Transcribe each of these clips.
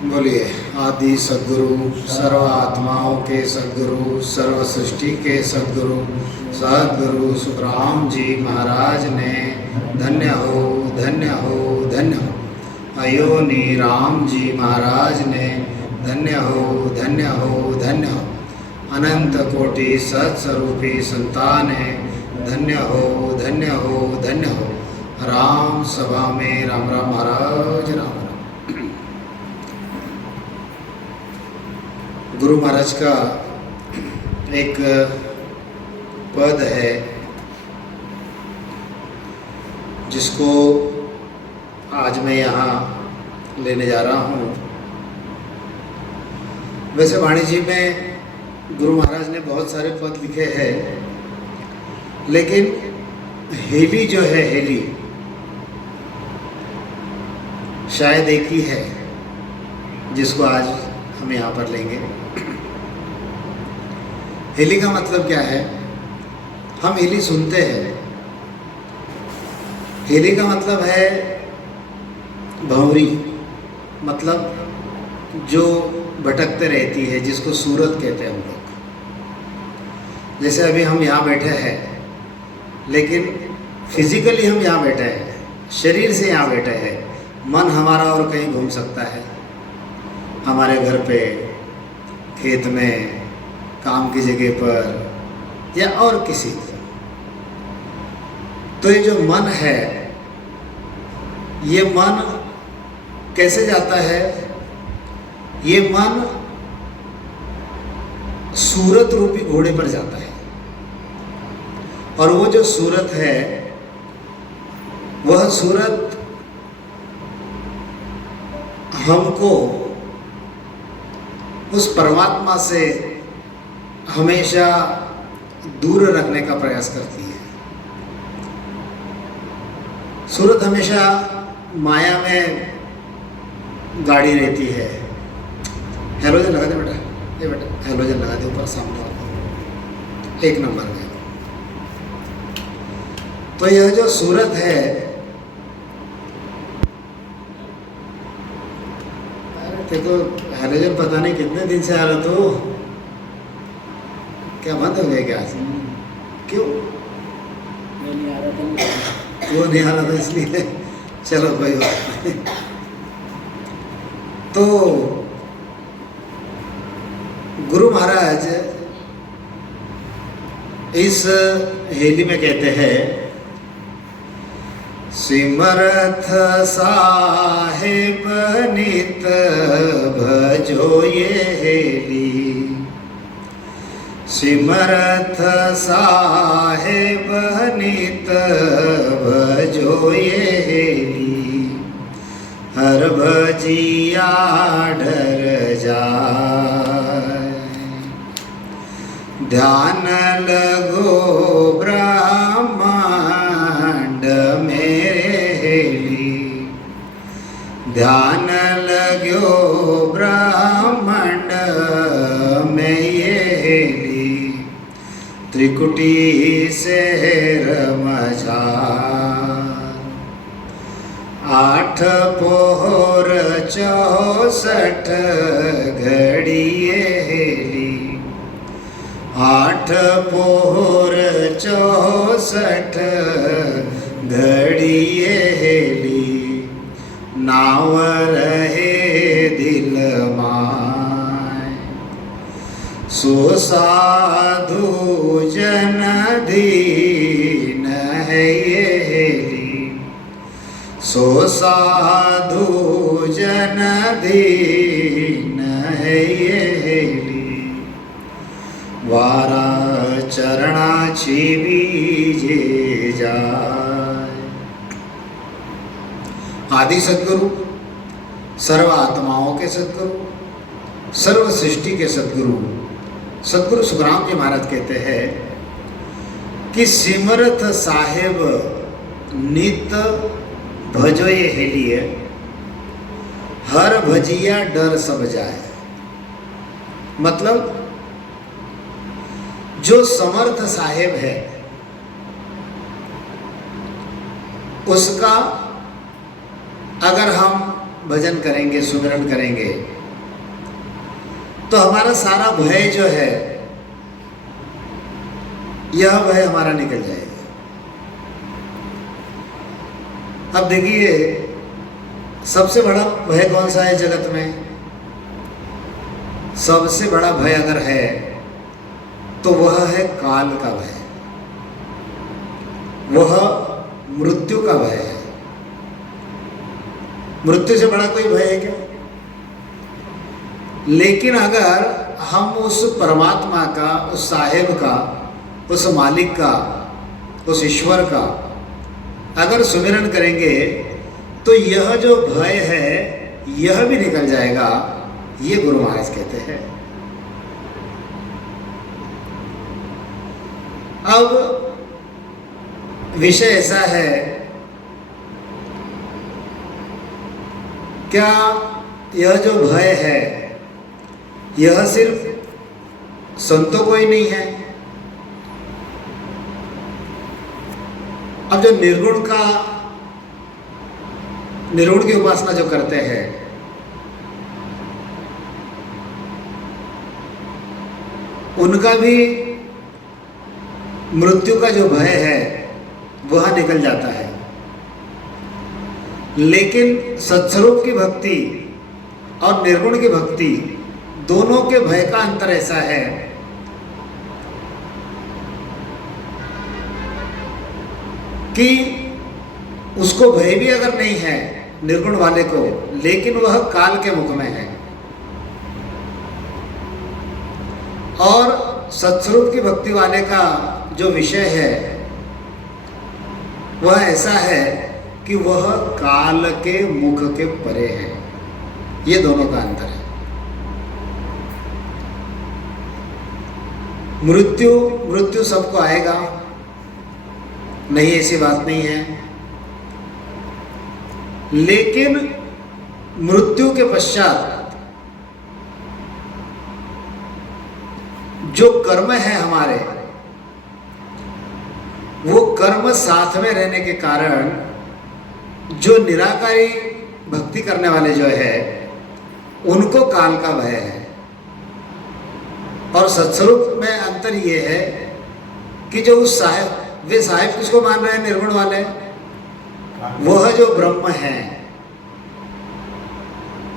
बोलिए। आदि सद्गुरु सर्व आत्माओं के सद्गुरु सर्व सृष्टि के सद्गुरु सद्गुरु सुखराम जी महाराज ने धन्य हो धन्य हो धन्य हो। अयोनी राम जी महाराज ने धन्य हो धन्य हो धन्य हो। अनंत कोटि सत्स्वरूपी संतान है धन्य हो धन्य हो धन्य हो। राम सभा में राम राम महाराज राम। गुरु महाराज का एक पद है जिसको आज मैं यहाँ लेने जा रहा हूँ। वैसे वाणी जी में गुरु महाराज ने बहुत सारे पद लिखे हैं, लेकिन हेली जो है हेली शायद एक ही है जिसको आज हम यहाँ पर लेंगे। हेली का मतलब क्या है? हम हेली सुनते हैं। हेली का मतलब है भंवरी, मतलब जो भटकते रहती है, जिसको सूरत कहते हैं हम लोग। जैसे अभी हम यहाँ बैठे हैं, लेकिन फिजिकली हम यहाँ बैठे हैं, शरीर से यहाँ बैठे हैं, मन हमारा और कहीं घूम सकता है, हमारे घर पे, खेत में, काम की जगह पर या और किसी तरह। तो ये जो मन है, ये मन कैसे जाता है? ये मन सूरत रूपी घोड़े पर जाता है, और वो जो सूरत है, वह सूरत हमको उस परमात्मा से हमेशा दूर रखने का प्रयास करती है। सूरत हमेशा माया में गाड़ी रहती है। हेलोजन लगा दे बेटा, ये बेटा हेलोजन लगा दे ऊपर सामने वाला, एक नंबर में। तो यह जो सूरत है, अरे तो हेलोजन पता नहीं कितने दिन से आ रहा, तो क्या बंद हो गया क्या? क्यों? मैं नहीं आ रहा था। वो नहीं आ रहा था इसलिए। चलो भाई। तो गुरु महाराज इस हेली में कहते हैं, सिमरथ साहिब नित भजो ये हेली। सिमरथ साहिब नित भजो ये हेली। हर भजिया डर जाए, ध्यान लगो ब्रह्मांड मेरे हेली। ध्यान लगो ब्रह्मांड में ये हेली। त्रिकुटी से रमझा, आठ पोहर 64 घड़ी ये हेली। आठ पोहर 64 घड़ी ये हेली। नाव रहे दिल माय, सो साधु जन दीन है ये हेली। सो साधु जन दीन है ये हेली। वारा चरणाची बीजे जाय। आदि सद्गुरु सर्व आत्माओं के सद्गुरु सर्व सृष्टि के सद्गुरु सद्गुरु सुखराम जी महाराज कहते हैं कि सिमरथ साहेब नित भजो ये हेलिए। हर भजिया डर सब जाए। मतलब जो समर्थ साहेब है, उसका अगर हम भजन करेंगे, सुमिरन करेंगे, तो हमारा सारा भय जो है, यह भय हमारा निकल जाएगा। अब देखिए, सबसे बड़ा भय कौन सा है जगत में? सबसे बड़ा भय अगर है तो वह है काल का भय, वह मृत्यु का भय है। मृत्यु से बड़ा कोई भय है क्या? लेकिन अगर हम उस परमात्मा का, उस साहेब का, उस मालिक का, उस ईश्वर का अगर सुमिरन करेंगे तो यह जो भय है यह भी निकल जाएगा, ये गुरु महाराज कहते हैं। अब विषय ऐसा है, क्या यह जो भय है यह सिर्फ संतों को ही नहीं है? अब जो निर्गुण की उपासना जो करते हैं, उनका भी मृत्यु का जो भय है वह निकल जाता है। लेकिन सत्स्वरूप की भक्ति और निर्गुण की भक्ति, दोनों के भय का अंतर ऐसा है कि उसको भय भी अगर नहीं है निर्गुण वाले को, लेकिन वह काल के मुख में है। और सत्स्वरूप की भक्ति वाले का जो विषय है वह ऐसा है कि वह काल के मुख के परे है। ये दोनों का अंतर है। मृत्यु सबको आएगा, नहीं ऐसी बात नहीं है, लेकिन मृत्यु के पश्चात जो कर्म है हमारे, वो कर्म साथ में रहने के कारण जो निराकारी भक्ति करने वाले जो है उनको काल का भय है। और सत्स्वरूप में अंतर ये है कि जो उस साहेब, वे साहेब किसको मान रहे हैं? निर्गुण वाले, वह जो ब्रह्म है,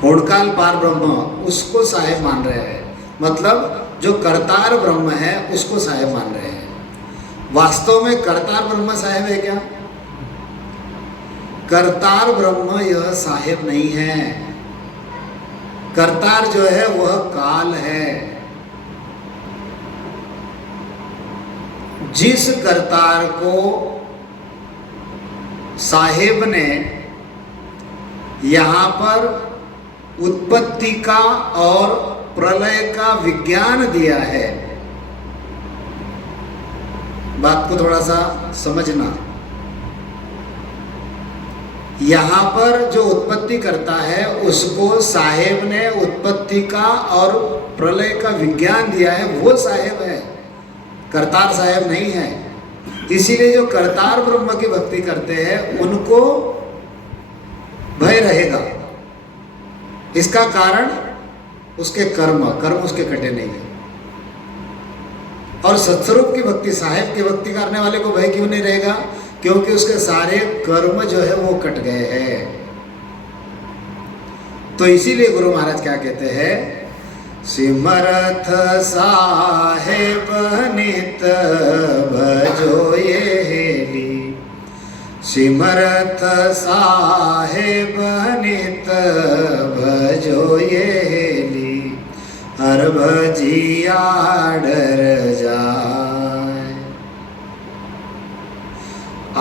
होड़काल पार ब्रह्म, उसको साहेब मान रहे हैं। मतलब जो करतार ब्रह्म है उसको साहेब मान रहे हैं। वास्तव में करतार ब्रह्म साहेब है क्या? करतार ब्रह्म यह साहेब नहीं है। करतार जो है वह काल है। जिस करतार को साहेब ने यहाँ पर उत्पत्ति का और प्रलय का विज्ञान दिया है, बात को थोड़ा सा समझना। यहाँ पर जो उत्पत्ति करता है उसको साहेब ने उत्पत्ति का और प्रलय का विज्ञान दिया है, वो साहेब है, करतार साहेब नहीं है। इसीलिए जो करतार ब्रह्म की भक्ति करते हैं उनको भय रहेगा। इसका कारण उसके कर्म उसके कटे नहीं है। और सत्स्वरूप की भक्ति, साहेब की भक्ति करने वाले को भय क्यों नहीं रहेगा? क्योंकि उसके सारे कर्म जो है वो कट गए हैं। तो इसीलिए गुरु महाराज क्या कहते हैं? सिमरथ साहेब नित भजो ये हेली, सिमरथ साहेब नित भजो ये हेली, हर भजिया डर जाए।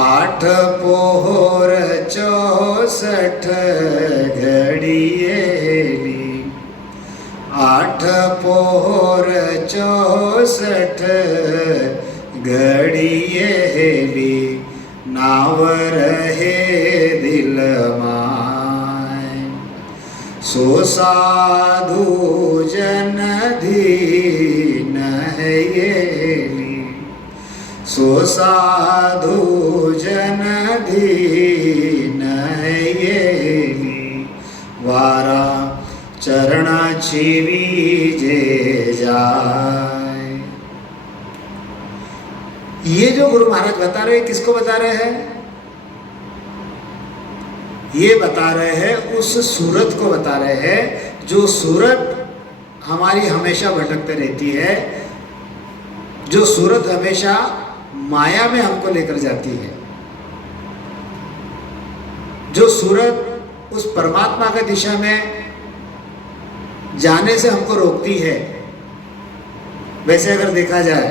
8 पोहर 64 घड़िएली, 8 पोहर 64 घड़िएली, नाव रहे दिल माय। सो साधु जन दीन है येली, सो साधु जन दीन है येली, वारा चरणाची वीजे जाय। ये जो गुरु महाराज बता रहे हैं, किसको बता रहे हैं? ये बता रहे हैं उस सूरत को बता रहे हैं जो सूरत हमारी हमेशा भटकते रहती है, जो सूरत हमेशा माया में हमको लेकर जाती है, जो सूरत उस परमात्मा की दिशा में जाने से हमको रोकती है। वैसे अगर देखा जाए,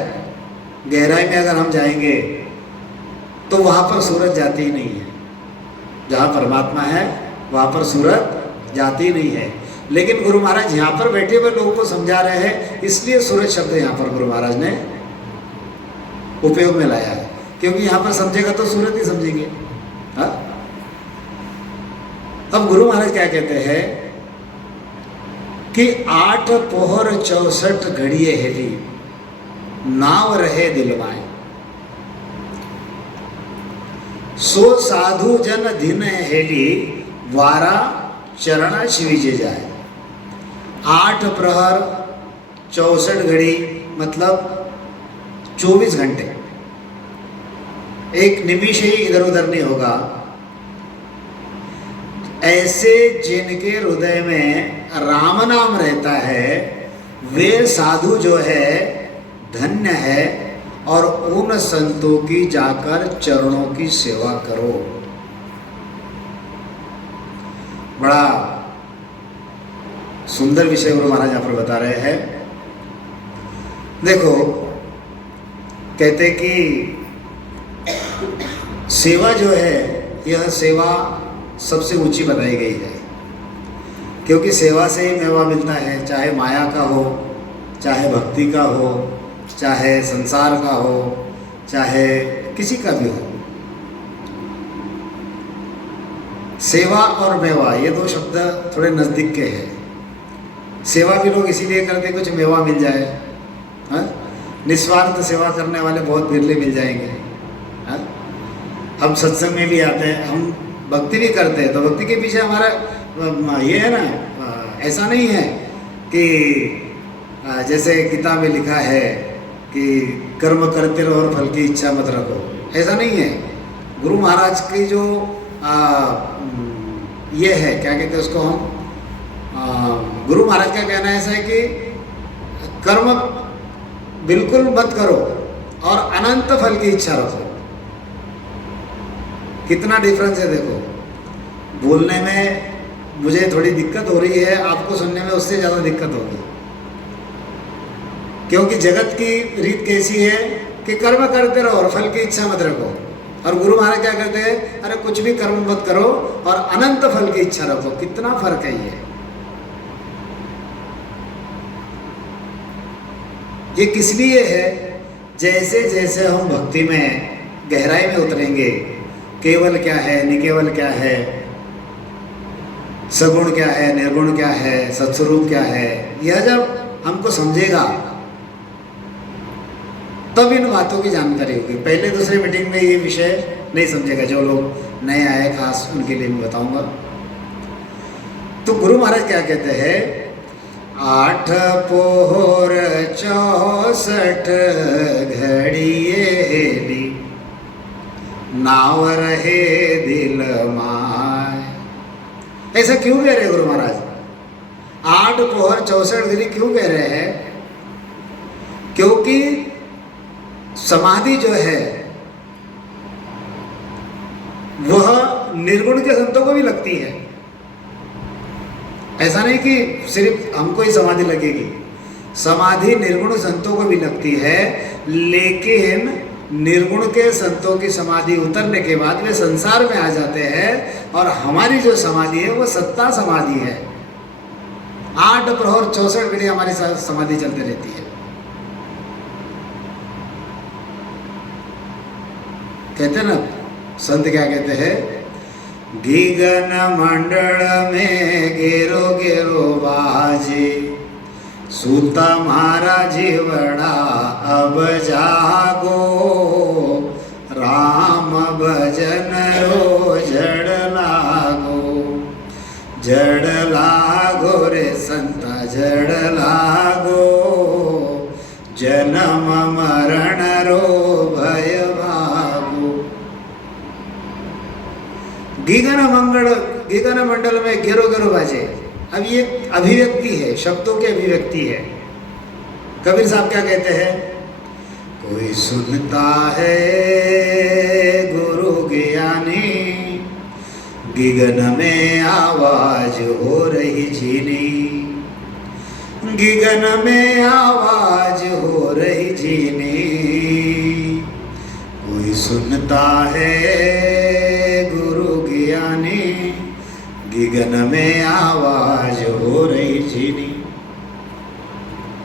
गहराई में अगर हम जाएंगे तो वहाँ पर सूरत जाती ही नहीं है। जहाँ परमात्मा है वहाँ पर सूरत जाती नहीं है। लेकिन गुरु महाराज यहाँ पर बैठे हुए लोगों को समझा रहे हैं, इसलिए सूरत शब्द यहाँ पर गुरु महाराज ने उपयोग में लाया है, क्योंकि यहाँ पर समझेगा तो सूरत ही समझेंगे। हाँ? अब गुरु महाराज क्या कहते हैं कि 8 पोहर 64 घड़िए हेली, नाव रहे दिलवाए, सो साधु जन दिन हेली, वारा चरणा शिविजे जाए। 8 प्रहर 64 घड़ी मतलब 24 घंटे, एक निमिष ही इधर उधर नहीं होगा। ऐसे जिनके हृदय में राम नाम रहता है वे साधु जो है धन्य है, और उन संतों की जाकर चरणों की सेवा करो। बड़ा सुंदर विषय गुरु महाराज यहाँ पर बता रहे हैं। देखो, कहते कि सेवा जो है, यह सेवा सबसे ऊंची बताई गई है, क्योंकि सेवा से ही मेवा मिलता है, चाहे माया का हो, चाहे भक्ति का हो, चाहे संसार का हो, चाहे किसी का भी हो। सेवा और मेवा ये दो शब्द थोड़े नज़दीक के हैं। सेवा भी लोग इसीलिए करते कुछ मेवा मिल जाए। हाँ? निस्वार्थ सेवा करने वाले बहुत बिरले मिल जाएंगे। हाँ? हम सत्संग में भी आते हैं, हम भक्ति भी करते हैं, तो भक्ति के पीछे हमारा ये है ना, ऐसा नहीं है कि जैसे किताब में लिखा है कि कर्म करते रहो और फल की इच्छा मत रखो, ऐसा नहीं है। गुरु महाराज की जो ये है, क्या कहते हैं उसको हम, गुरु महाराज का कहना ऐसा है कि कर्म बिल्कुल मत करो और अनंत फल की इच्छा रखो। कितना डिफरेंस है देखो। बोलने में मुझे थोड़ी दिक्कत हो रही है, आपको सुनने में उससे ज़्यादा दिक्कत होगी, क्योंकि जगत की रीत कैसी है कि कर्म करते रहो और फल की इच्छा मत रखो। और गुरु महाराज क्या कहते हैं, अरे कुछ भी कर्म मत करो और अनंत फल की इच्छा रखो। कितना फर्क है ये किस लिए है? जैसे जैसे हम भक्ति में गहराई में उतरेंगे, केवल क्या है, निकेवल क्या है, सगुण क्या है, निर्गुण क्या है, सत्स्वरूप क्या है, यह जब हमको समझेगा तब इन बातों की जानकारी होगी। पहले दूसरे मीटिंग में ये विषय नहीं समझेगा। जो लोग नए आए खास उनके लिए मैं बताऊंगा। तो गुरु महाराज क्या कहते हैं, 8 पोहर 64 घड़िए हेली, नाव रहे दिल माय। ऐसा क्यों कह रहे हैं गुरु महाराज? 8 पोहर 64 घड़ी क्यों कह रहे हैं? क्योंकि समाधि जो है वह निर्गुण के संतों को भी लगती है। ऐसा नहीं कि सिर्फ हमको ही समाधि लगेगी, समाधि निर्गुण संतों को भी लगती है। लेकिन निर्गुण के संतों की समाधि उतरने के बाद वे संसार में आ जाते हैं, और हमारी जो समाधि है वह सत्ता समाधि है। 8 प्रहर 64 घड़ी हमारी समाधि चलती रहती है। कहते ना संत, क्या कहते हैं, गीगन मंडल में गेरो गेरो बाजे, सूता मारा जीवड़ा अब जागो, राम भजन रो जड़ लागो, जड़ जड़ लागो, जन्म मरण रो भय भागो। गीगन मंडल में गिरो गिरो बाजे। अब ये अभिव्यक्ति है, शब्दों की अभिव्यक्ति है। कबीर साहब क्या कहते हैं? कोई सुनता है गुरु ज्ञानी, गगन में आवाज हो रही झीनी, गगन में आवाज हो रही झीनी। कोई सुनता है गुरु ज्ञानी, गगन में आवाज हो रही झीनी।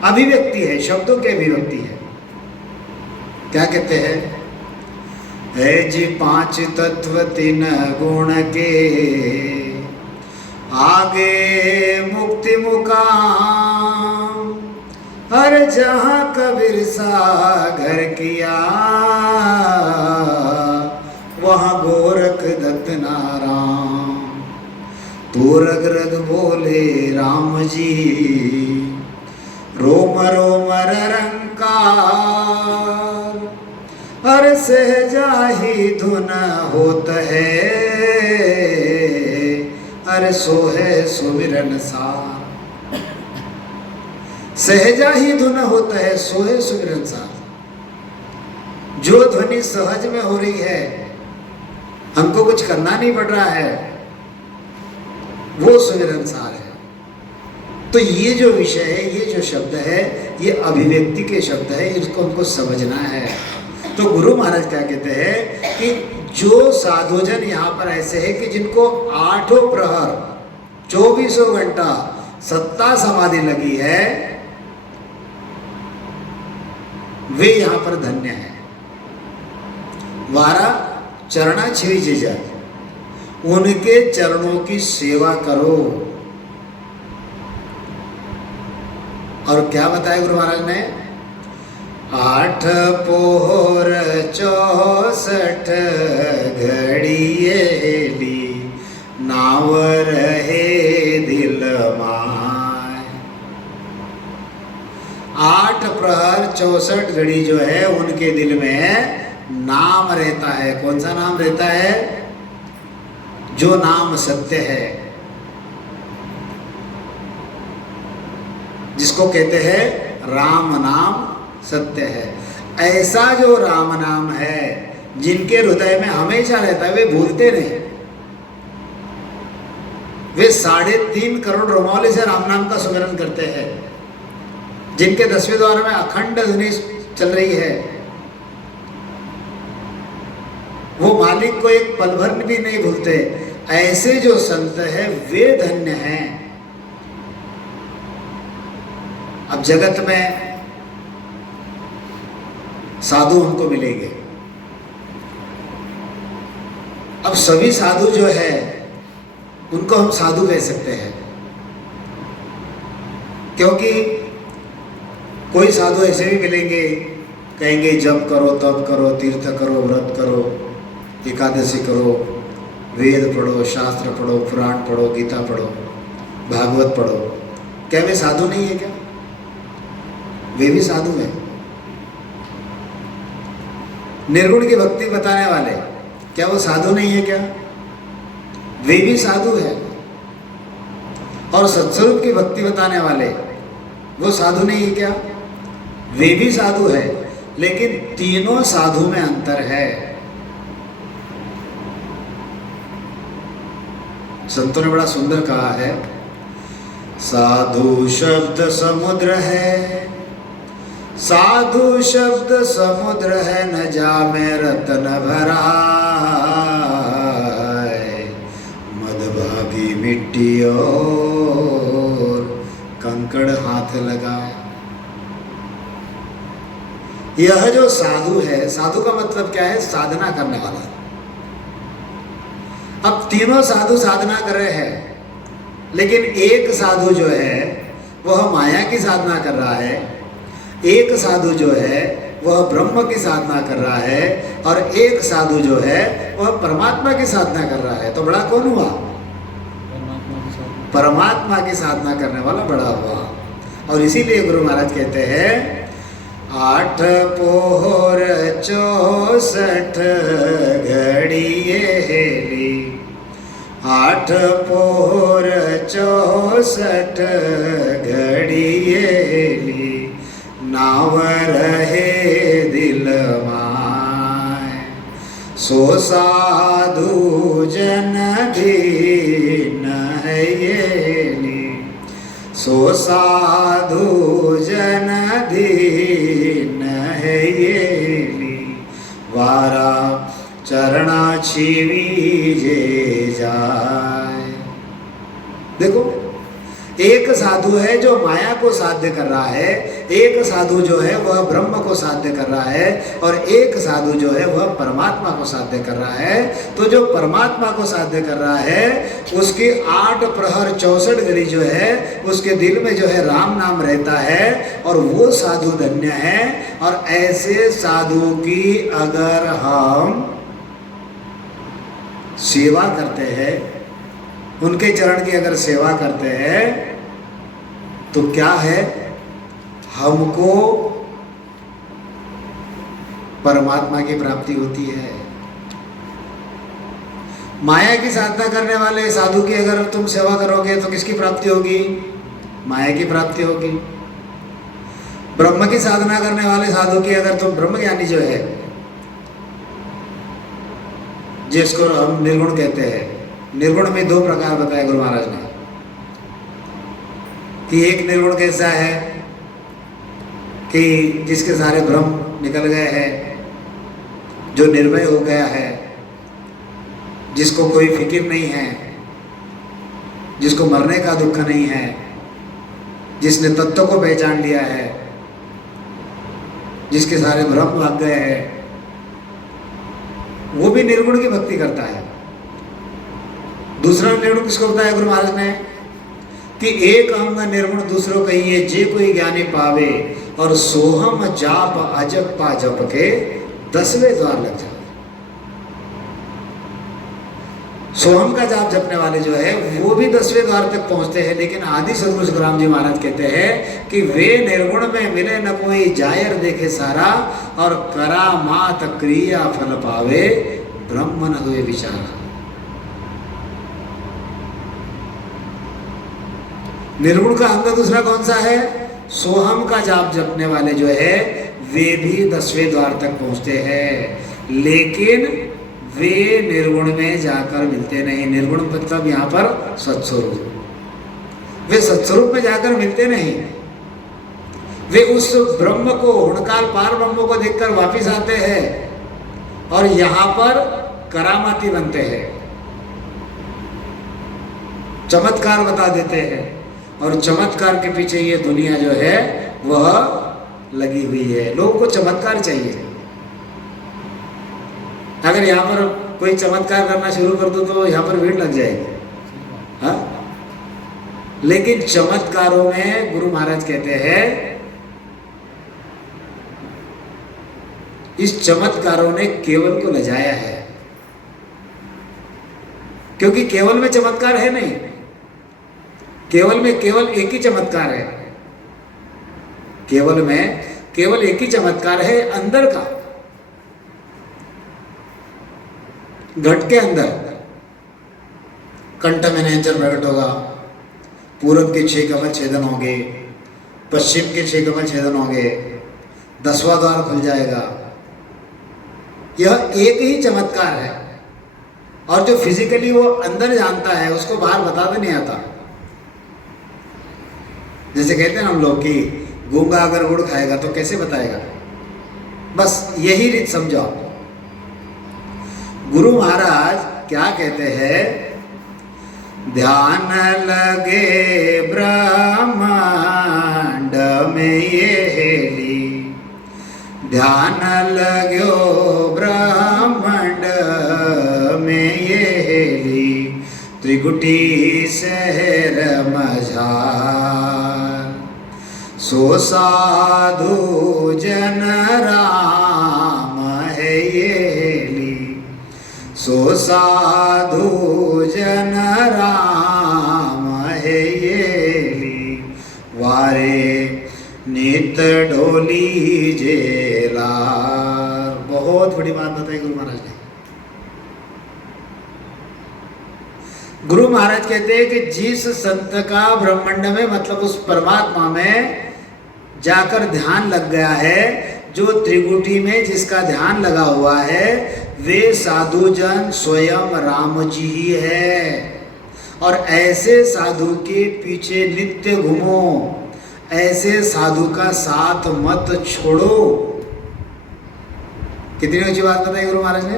अभिव्यक्ति है, शब्दों की अभिव्यक्ति है। क्या कहते हैं? है जी पांच तत्व तीन गुण के, आगे मुक्ति मुकाम। हर जहां कबीर सागर किया, वहां गोरख दत्त नाराम। तो रग रग बोले राम जी, रोम रोम रंकार। हर सहजा ही धुन होत है, हर सोहे सुमिरन सार। सहजा ही धुन होता है, सोहे सुमिरन सार। जो ध्वनि सहज में हो रही है, हमको कुछ करना नहीं पड़ रहा है, वो सुमिरन सार है। तो ये जो विषय है, ये जो शब्द है, ये अभिव्यक्ति के शब्द है, इसको हमको समझना है। तो गुरु महाराज क्या कहते हैं कि जो साधुजन यहाँ पर ऐसे हैं कि जिनको 8 प्रहर 24 घंटा सत्ता समाधि लगी है, वे यहाँ पर धन्य है। वारा चरणा छिवी जीजा, उनके चरणों की सेवा करो। और क्या बताया गुरु महाराज ने? 8 पोर 64 घड़ियेली, नाव रहे दिल माय। 8 प्रहर 64 घड़ी जो है, उनके दिल में नाम रहता है। कौन सा नाम रहता है? जो नाम सत्य है, जिसको कहते हैं राम नाम सत्य है। ऐसा जो राम नाम है, जिनके हृदय में हमेशा रहता है, वे भूलते नहीं। वे 3.5 करोड़ रोमावली से राम नाम का सुमिरन करते हैं। जिनके 10वें द्वार में अखंड ध्वनि चल रही है, वो मालिक को एक पल भर भी नहीं भूलते। ऐसे जो संत है, वे धन्य हैं। अब जगत में साधु हमको मिलेंगे। अब सभी साधु जो है, उनको हम साधु कह सकते हैं, क्योंकि कोई साधु ऐसे भी मिलेंगे, कहेंगे जप करो, तप करो, तीर्थ करो, व्रत करो, एकादशी करो, वेद पढ़ो, शास्त्र पढ़ो, पुराण पढ़ो, गीता पढ़ो, भागवत पढ़ो। क्या वे साधु नहीं है? क्या वे भी साधु हैं? निर्गुण की भक्ति बताने वाले, क्या वो साधु नहीं है? क्या वे भी साधु है? और सत्स्वरूप की भक्ति बताने वाले, वो साधु नहीं है? क्या वे भी साधु है? लेकिन तीनों साधु में अंतर है। संतों ने बड़ा सुंदर कहा है, साधु शब्द समुद्र है, साधु शब्द समुद्र है, न जामे रत्न भरा, मदभागी मिट्टी और कंकड़ हाथ लगा। यह जो साधु है, साधु का मतलब क्या है? साधना करने वाला। अब तीनों साधु साधना कर रहे हैं, लेकिन एक साधु जो है वह माया की साधना कर रहा है, एक साधु जो है वह ब्रह्म की साधना कर रहा है, और एक साधु जो है वह परमात्मा की साधना कर रहा है। तो बड़ा कौन हुआ? परमात्मा की साधना करने वाला बड़ा हुआ। और इसीलिए गुरु महाराज कहते हैं 8 पोहर 64 घड़िए हेली, 8 पोहर 64 घड़िए हेली, नाव रहे दिल माय, सो साधु जन दीन है येली, सो साधु जन दीन है येली, वारा चरणा छिवी जे जाए। देखो, एक साधु है जो माया को साध्य कर रहा है, एक साधु जो है वह ब्रह्म को साध्य कर रहा है, और एक साधु जो है वह परमात्मा को साध्य कर रहा है। तो जो परमात्मा को साध्य कर रहा है उसकी 8 प्रहर 64 घड़ी जो है उसके दिल में जो है राम नाम रहता है, और वो साधु धन्य है। और ऐसे साधु की अगर हम सेवा करते हैं, उनके चरण की अगर सेवा करते हैं, तो क्या है, हमको परमात्मा की प्राप्ति होती है। माया की साधना करने वाले साधु की अगर तुम सेवा करोगे तो किसकी प्राप्ति होगी? माया की प्राप्ति होगी। ब्रह्म की साधना करने वाले साधु की अगर तुम, ब्रह्मज्ञानी जो है जिसको हम निर्गुण कहते हैं, निर्गुण में 2 प्रकार बताए गुरु महाराज ने, कि एक निर्गुण कैसा है कि जिसके सारे भ्रम निकल गए हैं, जो निर्भय हो गया है, जिसको कोई फिक्र नहीं है, जिसको मरने का दुख नहीं है, जिसने तत्व को पहचान लिया है, जिसके सारे भ्रम भाग गए हैं, वो भी निर्गुण की भक्ति करता है। दूसरा निर्गुण किसको बताया गुरु महाराज ने? कि एक अंग निर्गुण दूसरों कहिए, जे कोई ज्ञानी पावे, और सोहम जाप अजप्पा जप के 10वें द्वार लग जाए। सोहम का जाप जपने वाले जो है वो भी 10वें द्वार तक पहुंचते हैं। लेकिन आदि सद्गुरु सुखराम जी महाराज कहते हैं कि वे निर्गुण में मिले न कोई, जायर देखे सारा, और करा मात क्रिया फल पावे, ब्रह्म न हुए विचारा। निर्गुण का अंग दूसरा कौन सा है? सोहम का जाप जपने वाले जो है वे भी 10वें द्वार तक पहुंचते हैं, लेकिन वे निर्गुण में जाकर मिलते नहीं। निर्गुण मतलब यहाँ पर सत्स्वरूप, वे सत्स्वरूप में जाकर मिलते नहीं। वे उस ब्रह्म को, हुणकाल पार ब्रह्म को देखकर वापिस आते हैं और यहाँ पर करामाती बनते हैं, चमत्कार बता देते हैं, और चमत्कार के पीछे ये दुनिया जो है वह लगी हुई है। लोगों को चमत्कार चाहिए। अगर यहाँ पर कोई चमत्कार करना शुरू कर दो तो यहाँ पर भीड़ लग जाएगी, हाँ? लेकिन चमत्कारों में गुरु महाराज कहते हैं इस चमत्कारों ने केवल को लजाया है, क्योंकि केवल में चमत्कार है नहीं, केवल में केवल एक ही चमत्कार है। केवल में केवल एक ही चमत्कार है, अंदर का, घट के अंदर कंठ में नेचर प्रकट होगा, पूरब के 6 कमल छेदन होंगे, पश्चिम के 6 कमल छेदन होंगे, 10वां द्वार खुल जाएगा। यह एक ही चमत्कार है, और जो फिजिकली वो अंदर जानता है उसको बाहर बताते नहीं आता। जैसे कहते हैं हम लोग कि गूंगा अगर गुड़ खाएगा तो कैसे बताएगा, बस यही रीत समझो। गुरु महाराज क्या कहते हैं? ध्यान लगे ब्रह्मांड में ये हेली, ध्यान लगो ब्रह्मांड में ये हेली, त्रिकुटी शहर मझार, सो साधु जन राम है ये हेली, सो साधु जन राम है ये हेली, वारे नित ढोली जेला। बहुत बड़ी बात बताई गुरु महाराज ने। गुरु महाराज कहते हैं कि जिस संत का ब्रह्मांड में मतलब उस परमात्मा में जाकर ध्यान लग गया है, जो त्रिकुटी में जिसका ध्यान लगा हुआ है, वे साधुजन स्वयं राम जी ही है। और ऐसे साधु के पीछे नित्य घूमो, ऐसे साधु का साथ मत छोड़ो। कितनी ऊंची बात बताई गुरु महाराज ने।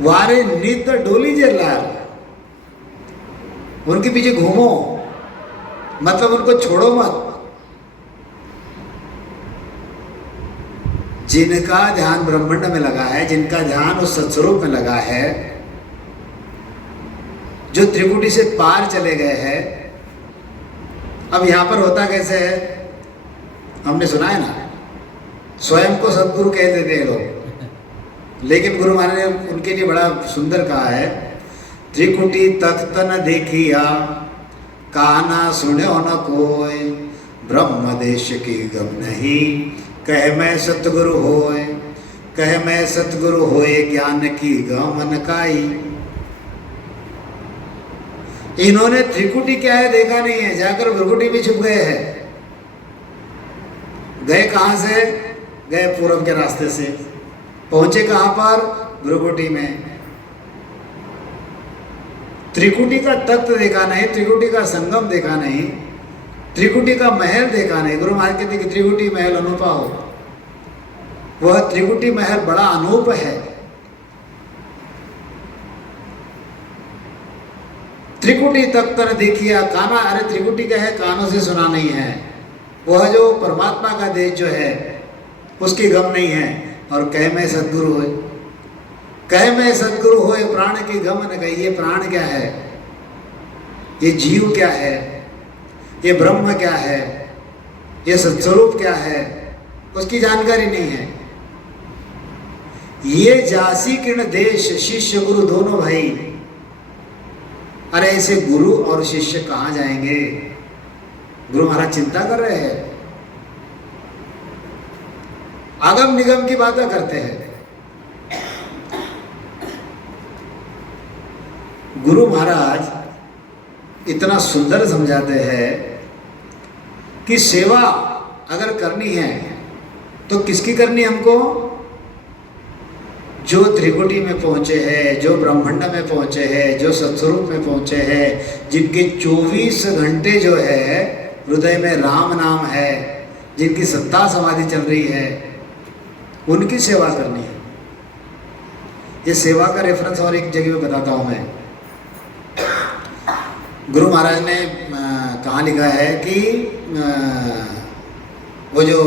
वारे नित डोली जेलार, उनके पीछे घूमो, मतलब उनको छोड़ो मत। जिनका ध्यान ब्रह्मांड में लगा है, जिनका ध्यान उस सत्स्वरूप में लगा है, जो त्रिकुटी से पार चले गए हैं। अब यहां पर होता कैसे है, हमने सुना है ना, स्वयं को सदगुरु कह देते हैं लोग, लेकिन गुरु महाराज ने उनके लिए बड़ा सुंदर कहा है, त्रिकुटी तख्त न देखिया, काना सुन्यो न कोय, ब्रह्म देश की गम नहीं, कह मैं सतगुरु होए, कह मैं सतगुरु होए, ज्ञान की गमन काई। इन्होंने त्रिकुटी क्या है देखा नहीं है, जाकर भ्रकुटी में छुप गए हैं। गए कहां से? गए पूर्व के रास्ते से, पहुंचे कहां पर? भ्रकुटी में। त्रिकुटी का तत्व देखा नहीं, त्रिकुटी का संगम देखा नहीं, त्रिकुटी का महल देखा नहीं। गुरु महाराज कहते कि त्रिकुटी महल अनूपा हो, वह त्रिकुटी महल बड़ा अनूप है। त्रिकुटी तक तर देखिए काना, अरे त्रिकुटी क्या है, कानों से सुना नहीं है। वह जो परमात्मा का देश जो है उसकी गम नहीं है। और कह मैं सदगुरु होए, कह मैं सदगुरु होए, प्राण की गम न गई। ये प्राण क्या है, ये जीव क्या है, ये ब्रह्म क्या है, ये सत्स्वरूप क्या है, उसकी जानकारी नहीं है। ये जासी किरण देश, शिष्य गुरु दोनों भाई। अरे ऐसे गुरु और शिष्य कहां जाएंगे? गुरु महाराज चिंता कर रहे हैं, आगम निगम की बातें करते हैं। गुरु महाराज इतना सुंदर समझाते हैं कि सेवा अगर करनी है तो किसकी करनी हमको? जो त्रिकुटी में पहुंचे हैं, जो ब्रह्मांड में पहुंचे हैं, जो सत्स्वरूप में पहुंचे हैं, जिनके 24 घंटे जो है हृदय में राम नाम है, जिनकी सत्ता समाधि चल रही है, उनकी सेवा करनी है। ये सेवा का रेफरेंस और एक जगह पे बताता हूं मैं। गुरु महाराज ने कहाँ लिखा है कि वो जो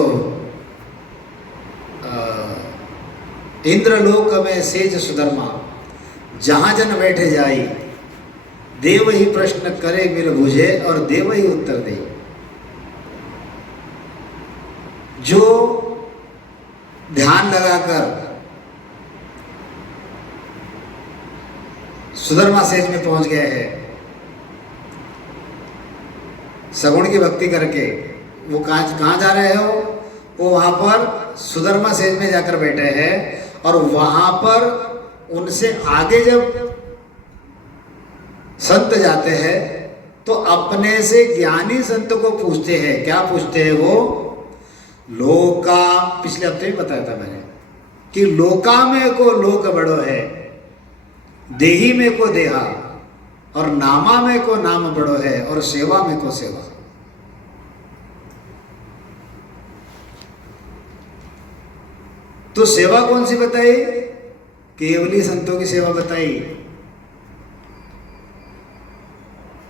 इंद्रलोक में सेज सुधर्मा, जहाँ जन बैठे जाई, देव ही प्रश्न करे मिल बुझे और देव ही उत्तर दे। जो ध्यान लगाकर सुधर्मा सेज में पहुंच गए हैं, सगुण की भक्ति करके, वो कहाँ जा रहे हो? वो वहाँ पर सुधर्मा सेज में जाकर बैठे हैं। और वहाँ पर उनसे आगे जब संत जाते हैं तो अपने से ज्ञानी संत को पूछते हैं। क्या पूछते हैं वो? लोका, पिछले हफ्ते भी बताया था मैंने कि लोका में को लोक बड़ो है, देही में को देहा, और नामा में को नाम बड़ो है, और सेवा में को सेवा। तो सेवा कौन सी बताई? केवली संतों की सेवा बताई।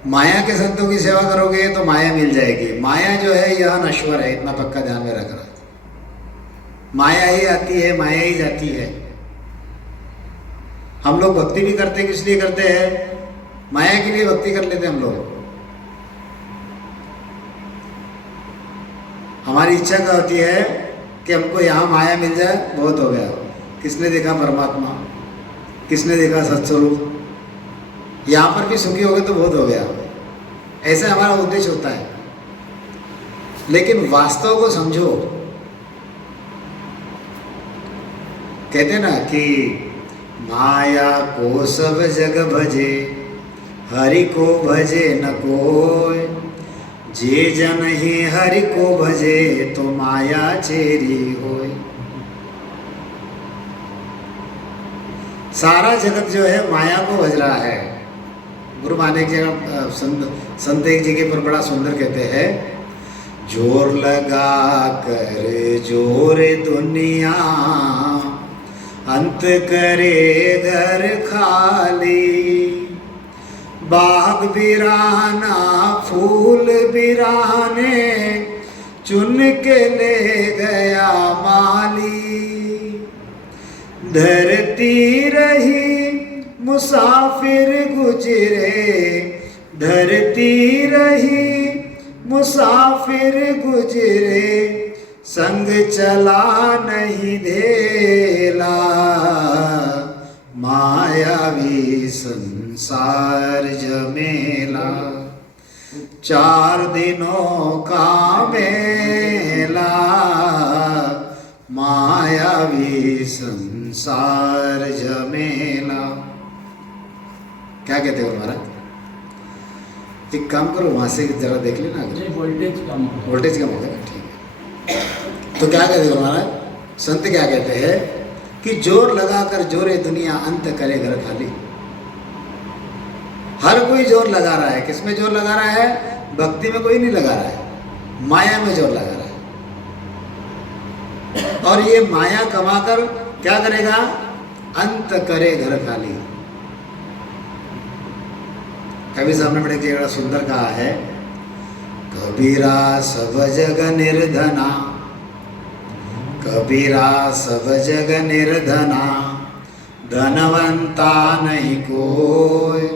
माया के संतों की सेवा करोगे तो माया मिल जाएगी। माया जो है यह नश्वर है, इतना पक्का ध्यान में रखना। माया ही आती है, माया ही जाती है। हम लोग भक्ति भी करते हैं, किस लिए करते हैं? माया के लिए भक्ति कर लेते हैं हम लोग। हमारी इच्छा क्या होती है कि हमको यहाँ माया मिल जाए, बहुत हो गया। किसने देखा परमात्मा, किसने देखा सत्स्वरूप? यहाँ पर भी सुखी हो गए तो बहुत हो गया। ऐसा हमारा उद्देश्य होता है। लेकिन वास्तव को समझो। कहते ना कि माया को सब जग भजे, हरि को भजे न कोय। जे जन ही हरि को भजे, तो माया चेरी होय। सारा जगत जो है माया को भज रहा है। गुरु माने की जगह संत एक जगह पर बड़ा सुंदर कहते हैं, जोर लगा कर जोर दुनिया, अंत करे घर खाली। बाग बिराना फूल बिराने, चुन के ले गया माली। धरती रही मुसाफिर गुजरे, धरती रही मुसाफिर गुजरे। संग चला नहीं धेला, मायावी संसार जमेला। 4 दिनों का मेला, मायावी संसार जमेला। क्या कहते हो महाराज? एक काम करो, वहां से जरा देख लेना, वोल्टेज कम हो, वोल्टेज कम हो गया, ठीक है। तो क्या कहते हो महाराज? संत क्या कहते हैं कि जोर लगाकर जोरे दुनिया, अंत करे घर खाली। हर कोई जोर लगा रहा है। किसमें जोर लगा रहा है? भक्ति में कोई नहीं लगा रहा है, माया में जोर लगा रहा है। और ये माया कमाकर क्या करेगा? अंत करे घर खाली। कवि साहब ने बड़े बड़ा सुंदर कहा है, कबीरा सब जग निर्धना, कबीरा सब जग निर्धना। धनवंता नहीं कोई,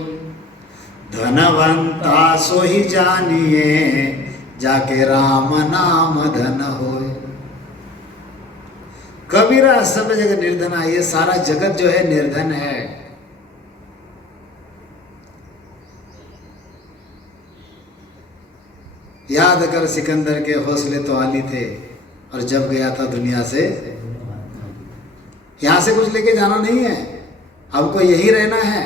धनवंता सो ही जानिए, जाके राम नाम धन होए। कबीरा सब जगह निर्धना। ये सारा जगत जो है निर्धन है। याद कर सिकंदर के हौसले तो आली थे, और जब गया था दुनिया से। यहां से कुछ लेके जाना नहीं है, हमको यही रहना है।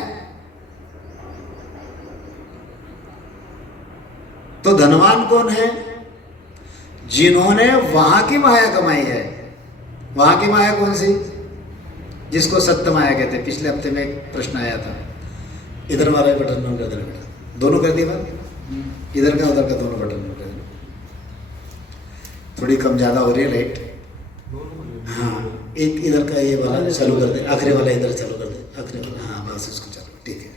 तो धनवान कौन है? जिन्होंने वहां की माया कमाई है। वहां की माया कौन सी? जिसको सत्य माया कहते हैं। पिछले हफ्ते में एक प्रश्न आया था, इधर वाला बटन ऑन कर देना बेटा, दोनों कर दिए बात, इधर का उधर का दोनों बटन ऑन कर देना। थोड़ी कम ज़्यादा हो रही है लाइट। हाँ, एक इधर का ये वाला चालू कर दे, आखिरी वाला इधर चालू कर दे, आखिरी वाला, हाँ बस इसको चालू, ठीक है।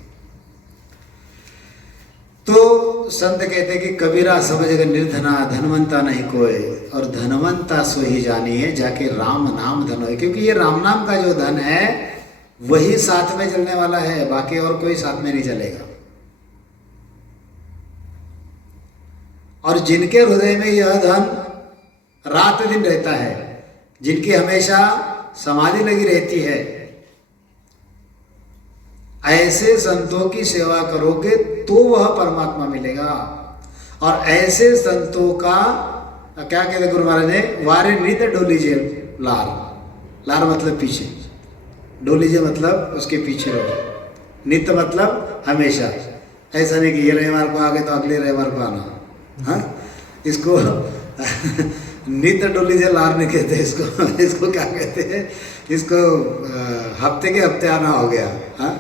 तो संत कहते हैं कि कबीरा सब जगह निर्धना, धनवंता नहीं कोई, और धनवंता सो ही जानिए, जाके राम नाम धन होए। क्योंकि ये राम नाम का जो धन है वही साथ में चलने वाला है, बाकी और कोई साथ में नहीं चलेगा। और जिनके हृदय में यह धन रात दिन रहता है, जिनकी हमेशा समाधि लगी रहती है, ऐसे संतों की सेवा करोगे तो वह परमात्मा मिलेगा। और ऐसे संतों का क्या कहते गुरु महाराज ने, वारे नित डोलीजे लार, लार मतलब पीछे, डोलीजे मतलब उसके पीछे रहो, नित मतलब हमेशा। ऐसा नहीं कि ये रविवार को आ गए तो अगले रविवार को आना, हाँ इसको नित डोलीजे लार नहीं कहते इसको। इसको क्या कहते हैं? इसको हफ्ते के हफ्ते आना हो गया। हाँ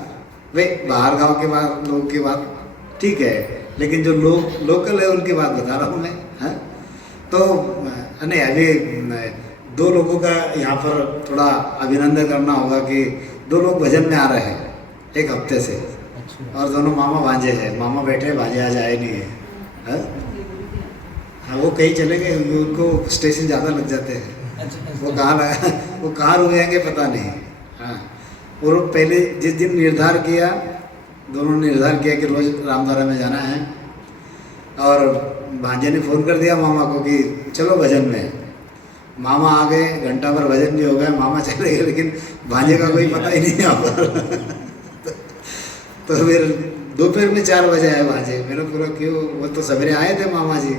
भाई, बाहर गांव के बाद लोग की बात ठीक है, लेकिन जो लोग लोकल है उनकी बात बता रहा हूँ मैं। हाँ तो नहीं, अभी 2 लोगों का यहाँ पर थोड़ा अभिनंदन करना होगा कि 2 लोग भजन में आ रहे हैं 1 हफ्ते से। अच्छा। और दोनों मामा भांजे हैं। मामा बैठे हैं, भांजे आज आए नहीं है। हाँ हाँ, वो कहीं चले गए, उनको स्टेशन ज़्यादा लग जाते हैं। अच्छा। वो कहाँ लगा, वो कहाँ रुक जाएंगे पता नहीं। हाँ, और पहले जिस दिन निर्धार किया, दोनों ने निर्धार किया कि रोज़ रामधारा में जाना है, और भांजे ने फ़ोन कर दिया मामा को कि चलो भजन में। मामा आ गए, घंटा भर भजन भी हो गया, मामा चले गए, लेकिन भांजे का कोई पता ही नहीं यहाँ पर। तो फिर दोपहर में 4 बजे आए वहाँ जी। मैंने पूरा क्यों, वो तो सवेरे आए थे मामा जी,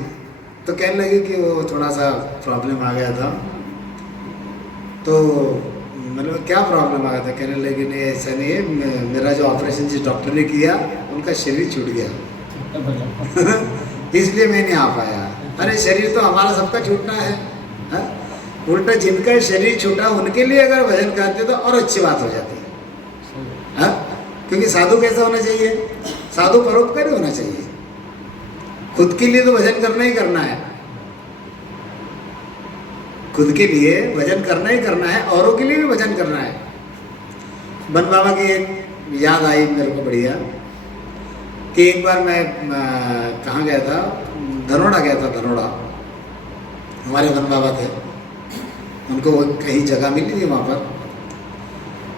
तो कहने लगे कि वो थोड़ा सा प्रॉब्लम आ गया था। तो मतलब क्या प्रॉब्लम आ गया था, कहने लगे नहीं ऐसा नहीं है, मेरा जो ऑपरेशन जिस डॉक्टर ने किया उनका शरीर छूट गया इसलिए मैं नहीं आ पाया। अरे शरीर तो हमारा सबका छूटना है, हा? उल्टा जिनका शरीर छूटा उनके लिए अगर भजन करते तो और अच्छी बात हो जाती है, हा? क्योंकि साधु कैसा होना चाहिए, साधु परोपकारी होना चाहिए। खुद के लिए तो भजन करना ही करना है, खुद के लिए भजन करना ही करना है, औरों के लिए भी भजन करना है। बन बाबा की एक याद आई मेरे को बढ़िया, कि एक बार मैं कहाँ गया था, धनोड़ा गया था। धनोड़ा हमारे बन बाबा थे, उनको वो कहीं जगह मिली थी वहाँ पर।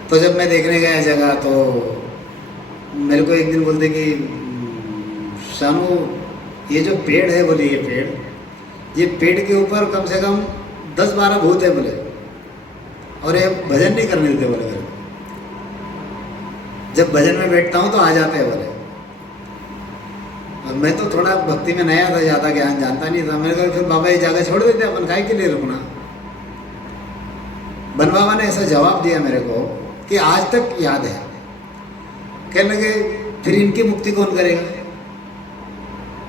तो जब मैं देखने गया जगह, तो मेरे को एक दिन बोलते कि शानू ये जो पेड़ है, बोले ये पेड़ के ऊपर कम से कम 10-12 भूत है बोले, और ये भजन नहीं करने देते बोले मेरे को। जब भजन में बैठता हूँ तो आ जाते हैं बोले। और मैं तो थोड़ा भक्ति में नया था, ज़्यादा ज्ञान जानता नहीं था। मैंने कहा फिर बाबा ये जगह छोड़ देते, अपन काय के लिए रुकना। बन बाबा ने ऐसा जवाब दिया मेरे को कि आज तक याद है। कहने लगे फिर इनकी मुक्ति कौन करेगा।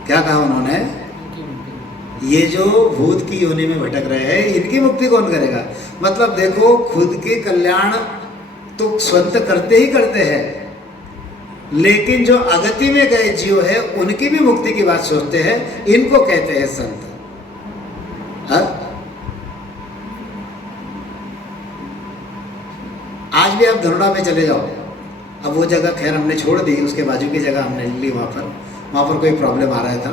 क्या कहा उन्होंने, ये जो भूत की योनि में भटक रहे हैं इनकी मुक्ति कौन करेगा। मतलब देखो, खुद के कल्याण तो स्वतः करते ही करते हैं, लेकिन जो अगति में गए जीव है उनकी भी मुक्ति की बात सोचते हैं। इनको कहते हैं संत। हाँ? आज भी आप धनोड़ा में चले जाओ, अब वो जगह खैर हमने छोड़ दी, उसके बाजू की जगह हमने ली। वहाँ पर कोई प्रॉब्लम आ रहा था,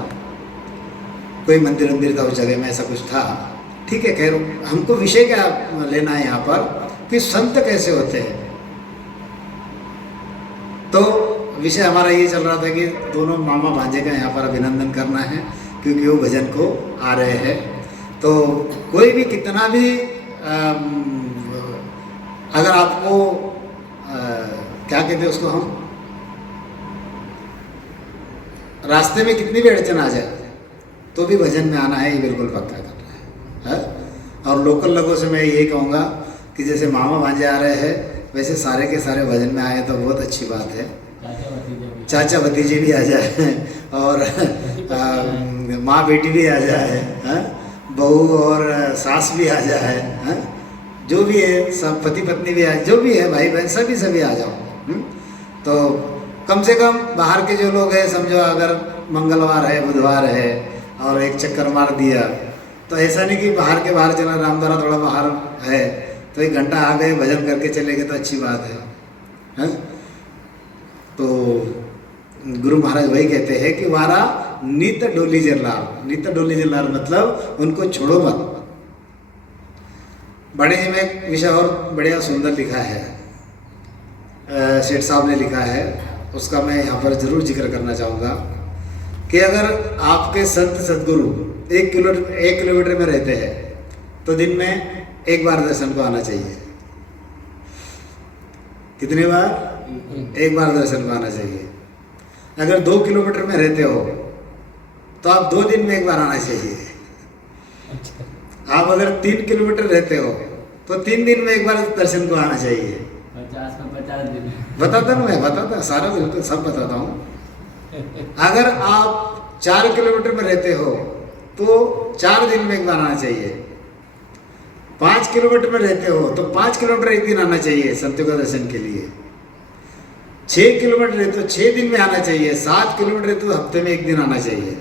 कोई मंदिर था उस जगह में, ऐसा कुछ था। ठीक है, खैर हमको विषय क्या लेना है यहाँ पर कि संत कैसे होते हैं। तो विषय हमारा ये चल रहा था कि दोनों मामा भांजे का यहाँ पर अभिनंदन करना है, क्योंकि वो भजन को आ रहे हैं। तो कोई भी कितना भी अगर आपको क्या कहते हैं उसको, हम रास्ते में कितनी भी अड़चन आ जाए तो भी भजन में आना है, ये बिल्कुल पक्का करना है। और लोकल लोगों से मैं यही कहूँगा कि जैसे मामा भांजे आ रहे हैं वैसे सारे के सारे भजन में आए तो बहुत अच्छी बात है। चाचा भतीजे भी आ जाए और माँ बेटी भी आ जाए, बहू और सास भी आ जाए, जो भी है सब, पति पत्नी भी आए, जो भी है भाई बहन सभी आ जाओ। तो कम से कम बाहर के जो लोग हैं, समझो अगर मंगलवार है, बुधवार है और एक चक्कर मार दिया, तो ऐसा नहीं कि बाहर के बाहर चला, रामद्वारा थोड़ा बाहर है तो 1 घंटा आ गए भजन करके चले गए तो अच्छी बात है। तो गुरु महाराज वही कहते हैं कि वारा नित डोली जलाल। नित डोली जलाल मतलब उनको छोड़ो मत। बड़े जी में एक विषय और बढ़िया सुंदर लिखा है, सेठ साहब ने लिखा है, उसका मैं यहाँ पर जरूर जिक्र करना चाहूँगा कि अगर आपके संत सदगुरु 1 किलोमीटर में रहते हैं तो दिन में 1 बार दर्शन को आना चाहिए। कितनी बार? 1 बार दर्शन को आना चाहिए। अगर 2 किलोमीटर में रहते हो तो आप 2 दिन में 1 बार आना चाहिए। आप अगर 3 किलोमीटर रहते हो तो 3 दिन में 1 बार दर्शन को आना चाहिए। 50 दिन बताता ना, मैं बताता सारा, बिल्कुल सब बताता हूँ। अगर आप 4 किलोमीटर में रहते हो तो 4 दिन में 1 बार आना चाहिए। 5 किलोमीटर में रहते हो तो 5 किलोमीटर 1 दिन आना चाहिए संतों का दर्शन के लिए। 6 किलोमीटर रहते हो 6 दिन में आना चाहिए। 7 किलोमीटर रहते हो हफ्ते में 1 दिन आना चाहिए।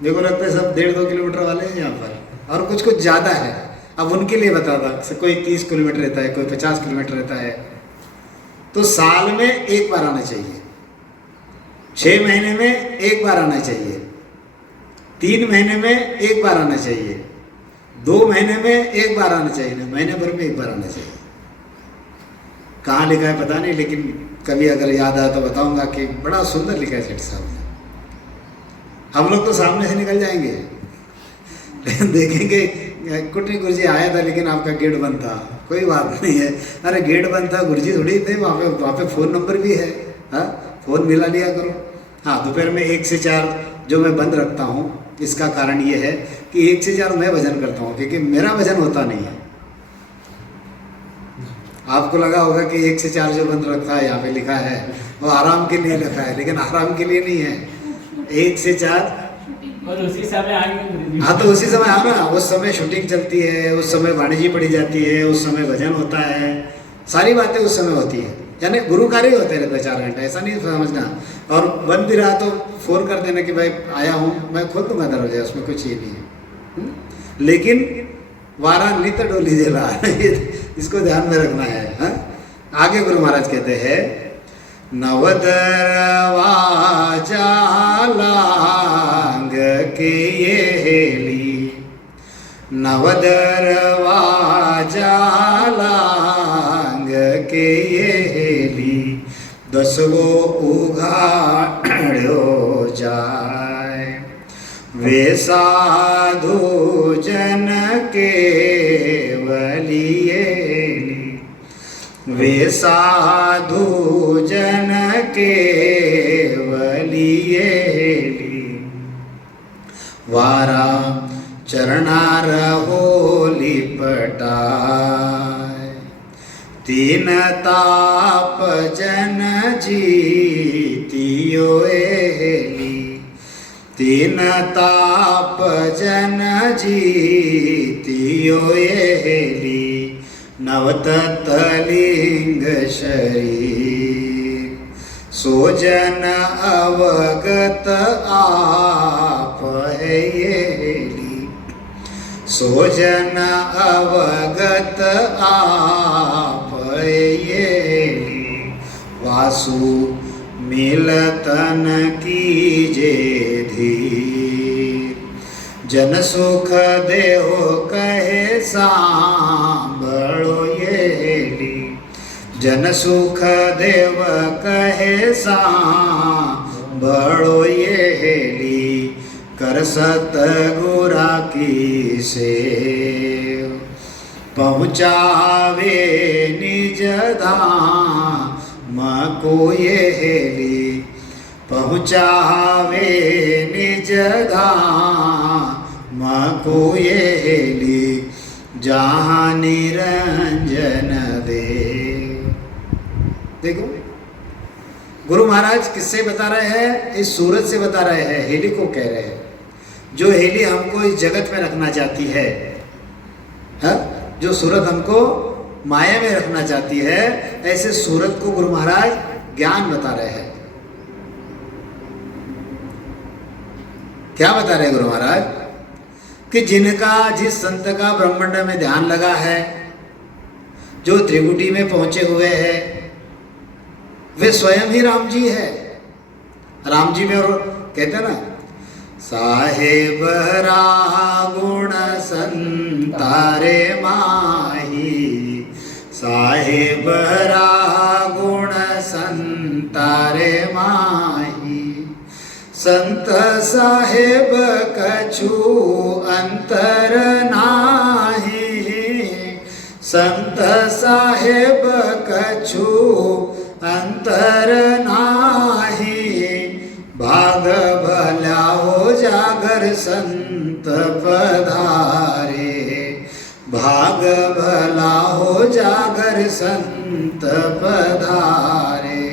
मेरे को लगता है सब 1.5-2 किलोमीटर वाले हैं यहाँ पर, और कुछ ज़्यादा है। अब उनके लिए बताता, कोई 30 किलोमीटर रहता है, कोई 50 किलोमीटर रहता है। तो साल में 1 बार आना चाहिए, 6 महीने में 1 बार आना चाहिए, 3 महीने में 1 बार आना चाहिए, 2 महीने में 1 बार आना चाहिए, महीने भर में 1 बार आना चाहिए। कहाँ लिखा है पता नहीं, लेकिन कभी अगर याद आया तो बताऊंगा कि बड़ा सुंदर लिखा है सेठ साहब ने। हम लोग तो सामने से निकल जाएंगे लेकिन देखेंगे कुटनी गुरुजी आया था लेकिन आपका गेट बंद था। कोई बात नहीं है, अरे गेट बंद था, गुरुजी थोड़ी थे वहाँ पे फ़ोन नंबर भी है, हाँ फ़ोन मिला लिया करो। हाँ, दोपहर में 1 से 4 जो मैं बंद रखता हूँ, इसका कारण ये है कि 1 से 4 मैं भजन करता हूँ, क्योंकि मेरा भजन होता नहीं है। आपको लगा होगा कि 1 से 4 जो बंद रखा है यहाँ पे लिखा है वो आराम के लिए लिखा है, लेकिन आराम के लिए नहीं है। 1 से 4 और उसी समय आगे। हाँ, तो उसी समय आना, उस समय शूटिंग चलती है, उस समय वाणिज्य पढ़ी जाती है, उस समय भजन होता है, सारी बातें उस समय होती है। यानी गुरु कार्य ही होते रहते 4 घंटे, ऐसा नहीं समझना। और बंद भी रहा तो फोन कर देना कि भाई आया हूँ, मैं खोल दूंगा दरवाजा, उसमें कुछ ये नहीं है। लेकिन वारा नित डोली जला इसको ध्यान में रखना है। हाँ? आगे गुरु महाराज कहते हैं, नवदरवा जालांग के ये हेली, नवदरवा जालांग के ये हेली, 10 वो उघाड़ो जाए, वे साधु जन केवलिए, वे साधु जन केवलिए, वारा चरणार होली पटाय, 3 ताप जन जीतियो एली, 3 ताप जन जीतियो एली, नवतत्लिंग शरीर, सोजन अवगत आप है येली, सोजन अवगत आप है येली, वासु मिलतन कीजे धीर, जन सुख देहो कहे सांभळो येली, जन सुख देव कहे सांभळो येली, कर सतगुरा की सेव, पहुँचावे निज धाम को येली, पहुँचावे निज धाम को येली, जहाँ निरंजन देव। देखो गुरु महाराज किससे बता रहे हैं? इस सूरत से बता रहे हैं, हेली को कह रहे हैं। जो हेली हमको इस जगत में रखना चाहती है, जो सूरत हमको माया में रखना चाहती है, ऐसे सूरत को गुरु महाराज ज्ञान बता रहे हैं। क्या बता रहे हैं गुरु महाराज? कि जिनका, जिस संत का ब्रह्मांड में ध्यान लगा है, जो त्रिकुटी में पहुंचे हुए हैं, वे स्वयं ही राम जी है। राम जी में और कहते हैं ना, साहेब गुण संतारे माही, साहेब गुण संतारे माही, संत साहेब कछु अंतर नाही, संत साहेब कछु अंतर नाही, भाग भला हो जागर संत पधारे, भाग भला हो जागर संत पधारे,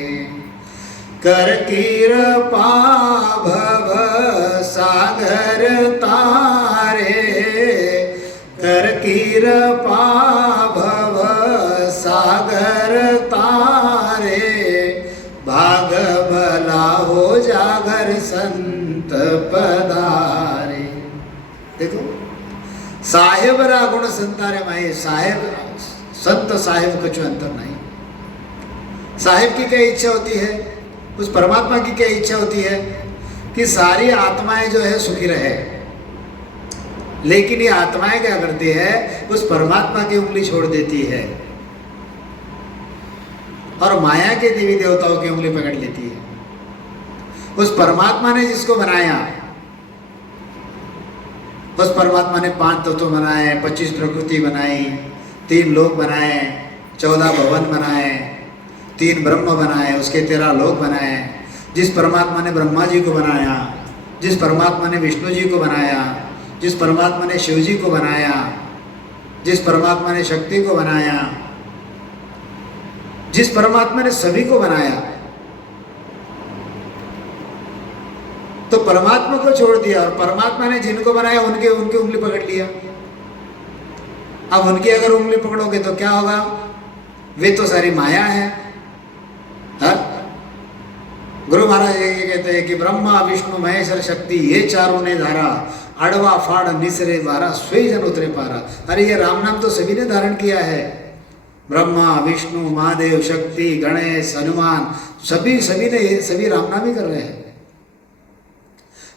कर कृपा भव सागर तारे, कर कृपा भव सागर तारे, भाग भला हो जागर संत पधारे। देखो, साहेब रा गुण संतारे माए, साहेब संत साहेब कुछ अंतर नहीं। साहेब की क्या इच्छा होती है? उस परमात्मा की क्या इच्छा होती है? कि सारी आत्माएं जो है सुखी रहे। लेकिन ये आत्माएं क्या करती है? उस परमात्मा की उंगली छोड़ देती है और माया के देवी देवताओं की उंगली पकड़ लेती है। उस परमात्मा ने जिसको बनाया, उस परमात्मा ने 5 तत्व बनाए, 25 प्रकृति बनाई, 3 लोक बनाए, 14 भवन बनाए, 3 ब्रह्म बनाए, उसके 13 लोक बनाए, जिस परमात्मा ने ब्रह्मा जी को बनाया, जिस परमात्मा ने विष्णु जी को बनाया, जिस परमात्मा ने शिव जी को बनाया, जिस परमात्मा ने शक्ति को बनाया, जिस परमात्मा ने सभी को बनाया, तो परमात्मा को छोड़ दिया और परमात्मा ने जिनको बनाया उनके उनकी उंगली पकड़ लिया। अब उनकी अगर उंगली पकड़ोगे तो क्या होगा? वे तो सारी माया है। हा? गुरु महाराज ये कहते हैं कि ब्रह्मा विष्णु महेश्वर शक्ति ये चारों ने धारा, अड़वा फाड़ निसरे बारा, स्वे जन उतरे पारा। अरे ये राम नाम तो सभी ने धारण किया है। ब्रह्मा विष्णु महादेव शक्ति गणेश हनुमान सभी ने सभी राम नाम ही कर रहे हैं,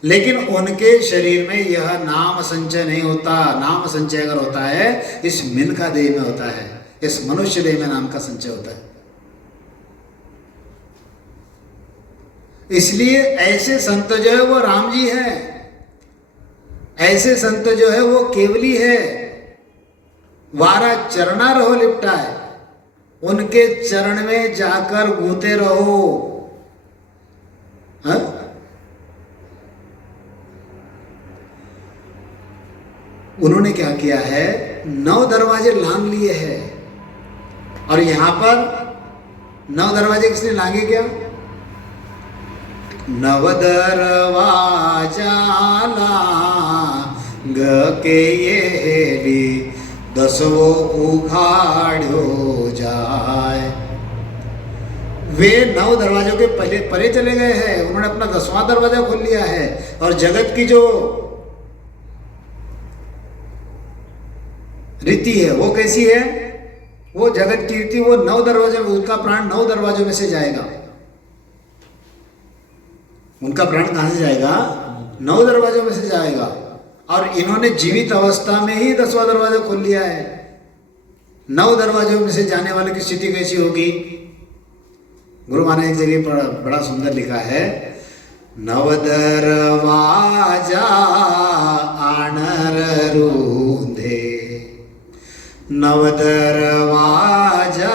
लेकिन उनके शरीर में यह नाम संचय नहीं होता। नाम संचय अगर होता है इस मिनका देह में होता है, इस मनुष्य देह में नाम का संचय होता है। इसलिए ऐसे संत जो है वो राम जी हैं, ऐसे संत जो है वो केवली है। वारा चरना रहो लिपटा है, उनके चरण में जाकर गूंते रहो। हा? उन्होंने क्या किया है? 9 दरवाजे लांग लिए हैं। और यहां पर 9 दरवाजे किसने लांगे? क्या 9 दरवाजा लांग के ये 10वो उघाड़ो जाए। वे 9 दरवाजों के पहले परे चले गए हैं। उन्होंने अपना 10वां दरवाजा खोल लिया है और जगत की जो रीति है वो कैसी है? वो जगत की रीति, वो 9 दरवाजे, उनका प्राण 9 दरवाजों में से जाएगा। उनका प्राण कहां से जाएगा? 9 दरवाजों में से जाएगा। और इन्होंने जीवित अवस्था में ही 10वां दरवाजा खोल लिया है। 9 दरवाजों में से जाने वाले की स्थिति कैसी होगी? गुरु महाराज ने एक जगह पर बड़ा सुंदर लिखा है, 9 दरवाजा आणर रूंधे, 9 दरवाजा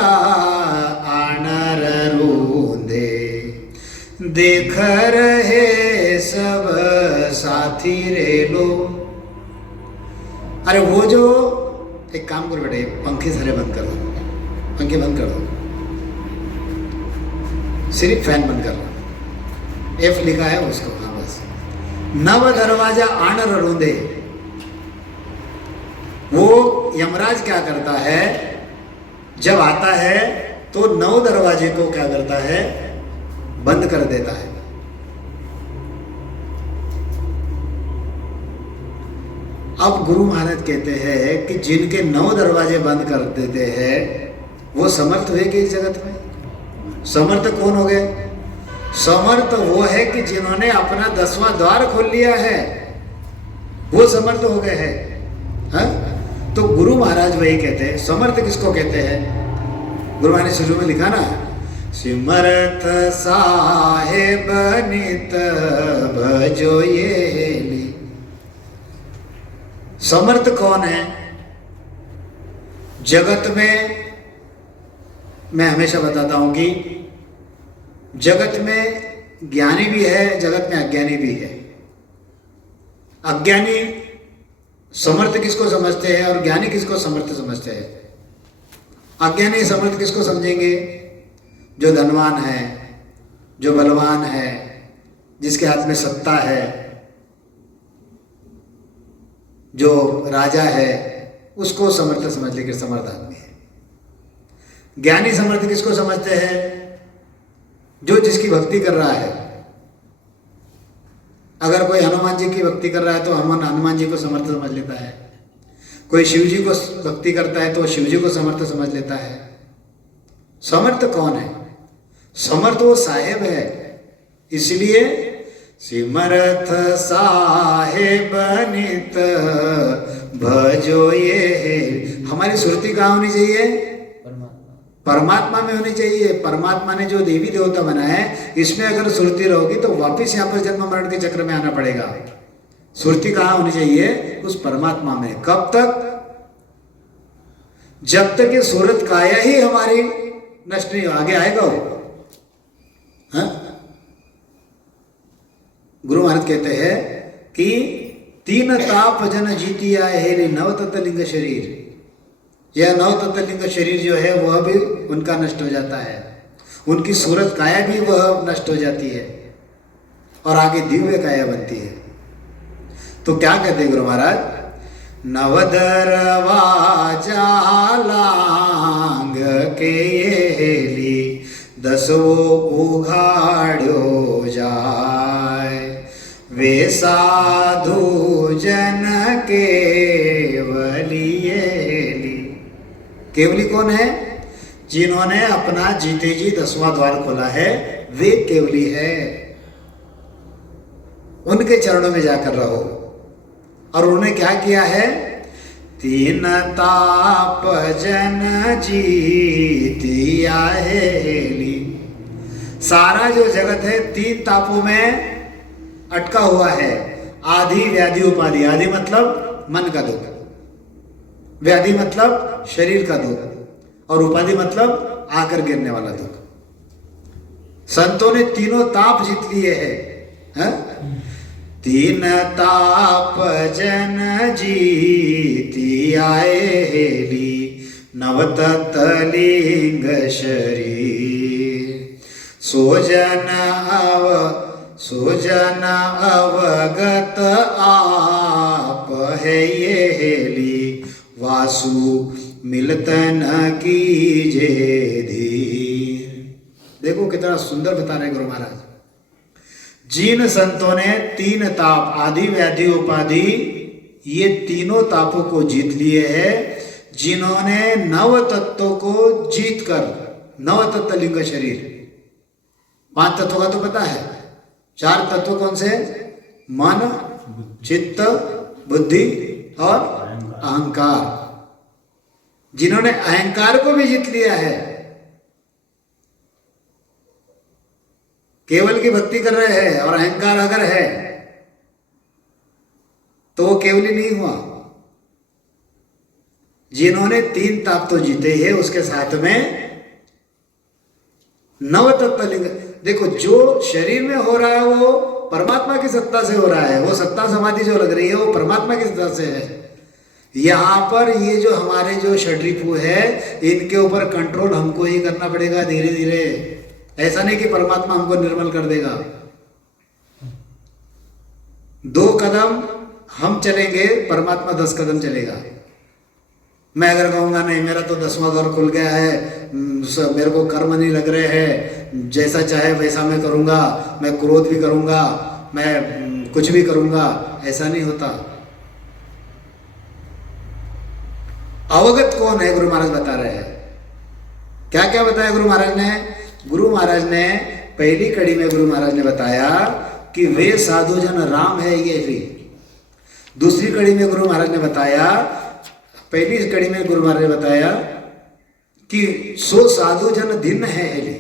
आणर रूंधे, देख रहे सब साथी रे लो। अरे वो जो, एक काम करो बेटे, पंखे सारे बंद कर दो, पंखे बंद कर दो, सिर्फ फैन बंद कर दो। एफ लिखा है उसको, हाँ बस। 9 दरवाजा आणर रूंधे। वो यमराज क्या करता है? जब आता है तो 9 दरवाजे को क्या करता है? बंद कर देता है। अब गुरु महाराज कहते हैं कि जिनके 9 दरवाजे बंद कर देते हैं वो समर्थ हुए कि इस जगत में? समर्थ कौन हो गए? समर्थ वो है कि जिन्होंने अपना 10वां द्वार खोल लिया है, वो समर्थ हो गए हैं। हाँ? तो गुरु महाराज वही कहते हैं। समर्थ किसको कहते हैं? गुरु महाराज ने शुरू में लिखा ना, सिमरथ साहेब नित भजो ये ली। समर्थ कौन है? जगत में मैं हमेशा बताता हूं कि जगत में ज्ञानी भी है, जगत में अज्ञानी भी है। अज्ञानी समर्थ किसको समझते हैं और ज्ञानी किसको समर्थ समझते हैं? अज्ञानी समर्थ किसको समझेंगे? जो धनवान है, जो बलवान है, जिसके हाथ में सत्ता है, जो राजा है, उसको समर्थ समझ लेकर समर्थ आदमी है। ज्ञानी समर्थ किसको समझते हैं? जो जिसकी भक्ति कर रहा है। अगर कोई हनुमान जी की भक्ति कर रहा है तो हनुमान जी को समर्थ समझ लेता है। कोई शिव जी को भक्ति करता है तो शिव जी को समर्थ समझ लेता है। समर्थ कौन है? समर्थ वो साहेब है। इसलिए सिमरथ साहेब नित भजो ये। हमारी सुरती कहाँ होनी चाहिए? परमात्मा में होनी चाहिए। परमात्मा ने जो देवी देवता बनाया है, इसमें अगर सुरती रहोगी तो वापिस यहाँ पर जन्म मरण के चक्र में आना पड़ेगा। सुरती कहाँ होनी चाहिए? उस परमात्मा में। कब तक? जब तक ये सूरत काया ही हमारी नष्ट नहीं हो। आगे आएगा वो। हाँ? गुरु महाराज कहते हैं कि तीन ताप जन जीतिया है नव तत्लिंग शरीर, यह नव तत्लिंग शरीर जो है वह भी उनका नष्ट हो जाता है, उनकी सूरत काया भी वह नष्ट हो जाती है और आगे दिव्य काया बनती है। तो क्या कहते हैं गुरु महाराज, नवदरवा जालांग केली दसवो उघाड़ो जाय, वे साधु जन केवली। केवली कौन है? जिन्होंने अपना जीते जी 10वां द्वार खोला है, वे केवली है। उनके चरणों में जाकर रहो। और उन्होंने क्या किया है? तीन ताप जन जीतिया हेली। सारा जो जगत है 3 तापों में अटका हुआ है। आदि व्याधि उपाधि। आदि मतलब मन का दुख, व्याधि मतलब शरीर का दुख, और उपाधि मतलब आकर गिरने वाला दुख। संतों ने तीनों ताप जीत लिए हैं। तीन ताप जन जीती आए हेली नवतत्लिंग शरीर, सोजन अवगत आप है ये हेली, वासु मिलतन कीजे धीर। देखो कितना सुंदर बता रहे गुरु महाराज। जिन संतों ने 3 ताप आदि व्याधि उपाधि ये तीनों तापों को जीत लिए हैं, जिन्होंने 9 तत्वों को जीत कर, 9 तत्वलिंग शरीर, 5 तत्वों का तो पता है। 4 तत्व कौन से? मन, चित्त, बुद्धि और अहंकार। जिन्होंने अहंकार को भी जीत लिया है, केवल की भक्ति कर रहे हैं और अहंकार अगर है तो वो केवली नहीं हुआ। जिन्होंने 3 ताप तो जीते हैं, उसके साथ में 9 तत्वलिंग। देखो जो शरीर में हो रहा है वो परमात्मा की सत्ता से हो रहा है, वो सत्ता समाधि जो लग रही है वो परमात्मा की सत्ता से है। यहाँ पर ये जो हमारे जो षड्रिपु है, इनके ऊपर कंट्रोल हमको ही करना पड़ेगा धीरे धीरे। ऐसा नहीं कि परमात्मा हमको निर्मल कर देगा। 2 कदम हम चलेंगे, परमात्मा 10 कदम चलेगा। मैं अगर कहूँगा नहीं मेरा तो 10वां द्वार खुल गया है, मेरे को कर्म नहीं लग रहे हैं, जैसा चाहे वैसा मैं करूँगा, मैं क्रोध भी करूँगा, मैं कुछ भी करूँगा, ऐसा नहीं होता। अवगत कौन है? गुरु महाराज बता रहे हैं। क्या क्या बताया गुरु महाराज ने? गुरु महाराज ने पहली कड़ी में गुरु महाराज ने बताया कि वे साधु जन राम है ये भी। दूसरी कड़ी में गुरु महाराज ने बताया, पहली कड़ी में गुरु महाराज ने बताया कि सो साधु जन दिन है हेली।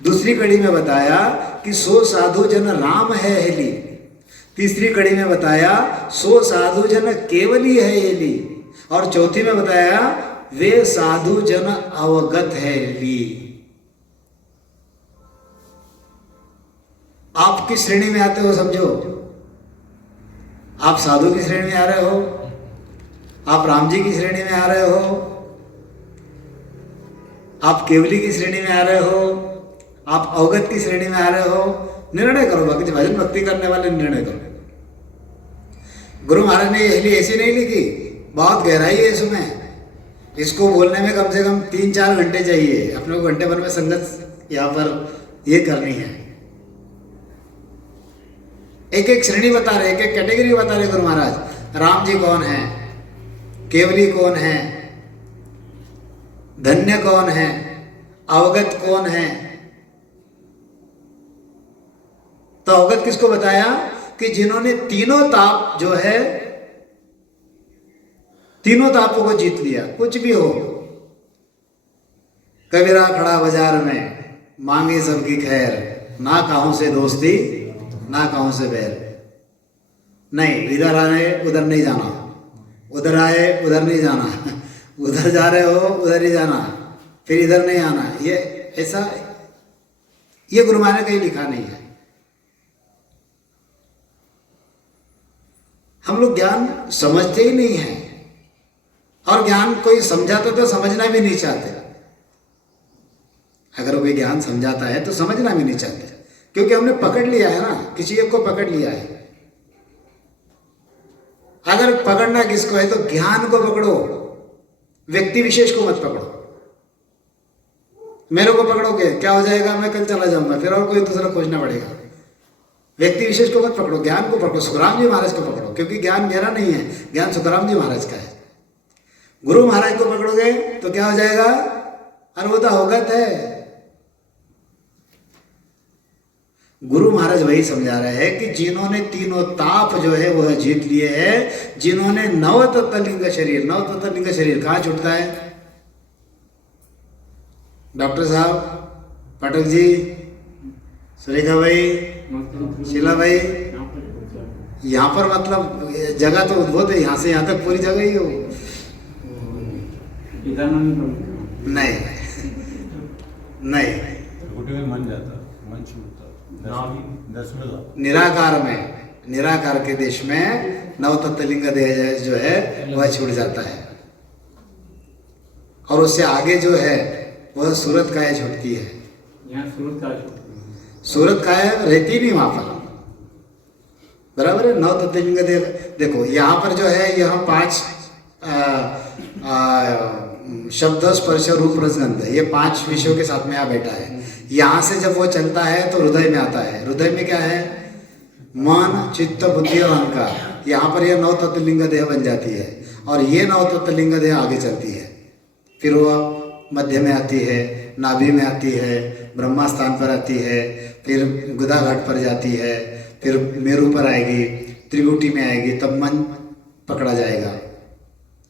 दूसरी कड़ी में बताया कि सो साधु जन राम है हेली। तीसरी कड़ी में बताया सो साधु जन केवली है हेली। और चौथी में बताया वे साधु जन अवगत है हेली। आप किस श्रेणी में आते हो समझो। आप साधु की श्रेणी में आ रहे हो, आप राम जी की श्रेणी में आ रहे हो, आप केवली की श्रेणी में आ रहे हो, आप अवगत की श्रेणी में आ रहे हो। निर्णय करो, बाकी भजन भक्ति करने वाले निर्णय करो। गुरु महाराज ने ये ऐसी नहीं लिखी, बहुत गहराई है इसमें। इसको बोलने में कम से कम 3-4 घंटे चाहिए। अपने को घंटे भर में संगत यहाँ पर ये करनी है। एक एक श्रेणी बता रहे, एक एक कैटेगरी बता रहे गुरु महाराज। राम जी कौन है, केवली कौन है, धन्य कौन है, अवगत कौन है। तो अवगत किसको बताया कि जिन्होंने तीनों ताप जो है, तीनों तापों को जीत लिया। कुछ भी हो, कबीरा खड़ा बाजार में मांगे सबकी खैर, ना काहू से दोस्ती ना काहू से बैर। नहीं, इधर आए उधर नहीं जाना, उधर आए उधर नहीं जाना, उधर जा रहे हो उधर ही जाना, फिर इधर नहीं आना। ये ऐसा, ये गुरु महाराज ने कहीं लिखा नहीं है। हम लोग ज्ञान समझते ही नहीं है, और ज्ञान कोई समझाता तो समझना भी नहीं चाहते। अगर कोई ज्ञान समझाता है तो समझना भी नहीं चाहते, क्योंकि हमने पकड़ लिया है ना, किसी एक को पकड़ लिया है। अगर पकड़ना किसको है तो ज्ञान को पकड़ो, व्यक्ति विशेष को मत पकड़ो। मेरे को पकड़ोगे क्या हो जाएगा, मैं कल चला जाऊंगा, फिर और कोई दूसरा खोजना पड़ेगा। व्यक्ति विशेष को मत पकड़ो, ज्ञान को पकड़ो, सुखराम जी महाराज को पकड़ो, क्योंकि ज्ञान मेरा नहीं है, ज्ञान सुखराम जी महाराज का है। गुरु महाराज को पकड़ोगे तो क्या हो जाएगा, अरे वो तो अवगत है। गुरु महाराज वही समझा रहे हैं कि जिन्होंने तीनों ताप जो है वह जीत लिए हैं, जिन्होंने नव तत्लिंग शरीर, नव तत्लिंग शरीर कहाँ छूटता है? डॉक्टर साहब, पटेल जी, सुरेखा भाई, शीला भाई, यहाँ पर मतलब जगह तो उद्भुत है, यहाँ से यहाँ तक पूरी जगह ही हो। नहीं नहीं, मन जाता, मन छूटता। निराकार के देश में नव तत्लिंग देह जो है वह छूट जाता है, और उससे आगे जो है वह सूरत काया छूटती है। यहाँ सूरत काया रहती नहीं वहां पर, बराबर है। नव तत्लिंग देह, देखो यहाँ पर जो है यह 5 शब्द स्पर्श रूप रसगंध, ये 5 विषयों के साथ में यहाँ बैठा है। यहाँ से जब वो चलता है तो हृदय में आता है। हृदय में क्या है? मन, चित्त, बुद्धि और अहंकार। यहाँ पर यह नव तत्लिंग देह बन जाती है, और ये नव तत्लिंग देह आगे चलती है। फिर वह मध्य में आती है, नाभि में आती है, ब्रह्मा स्थान पर आती है, फिर गुदा घाट पर जाती है, फिर मेरू पर आएगी, त्रिकुटी में आएगी, तब मन पकड़ा जाएगा।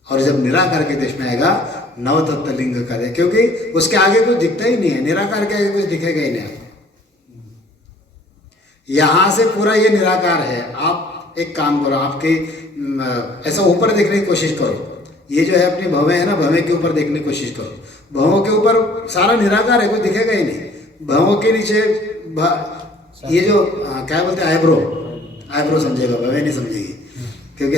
और जब निराकार के देश में आएगा नव तत्लिंग का देह, क्योंकि उसके आगे कुछ दिखता ही नहीं है, निराकार के आगे कुछ दिखेगा ही नहीं। यहां से पूरा ये निराकार है। आप एक काम करो, आपके ऐसा ऊपर देखने की कोशिश करो। ये जो है अपनी भवें है ना, भवें के ऊपर देखने की कोशिश करो। भवों के ऊपर सारा निराकार है, कुछ दिखेगा ही नहीं। भवों के नीचे ये जो क्या बोलते हैं, आईब्रो समझेगा, भवें नहीं समझेगी, क्योंकि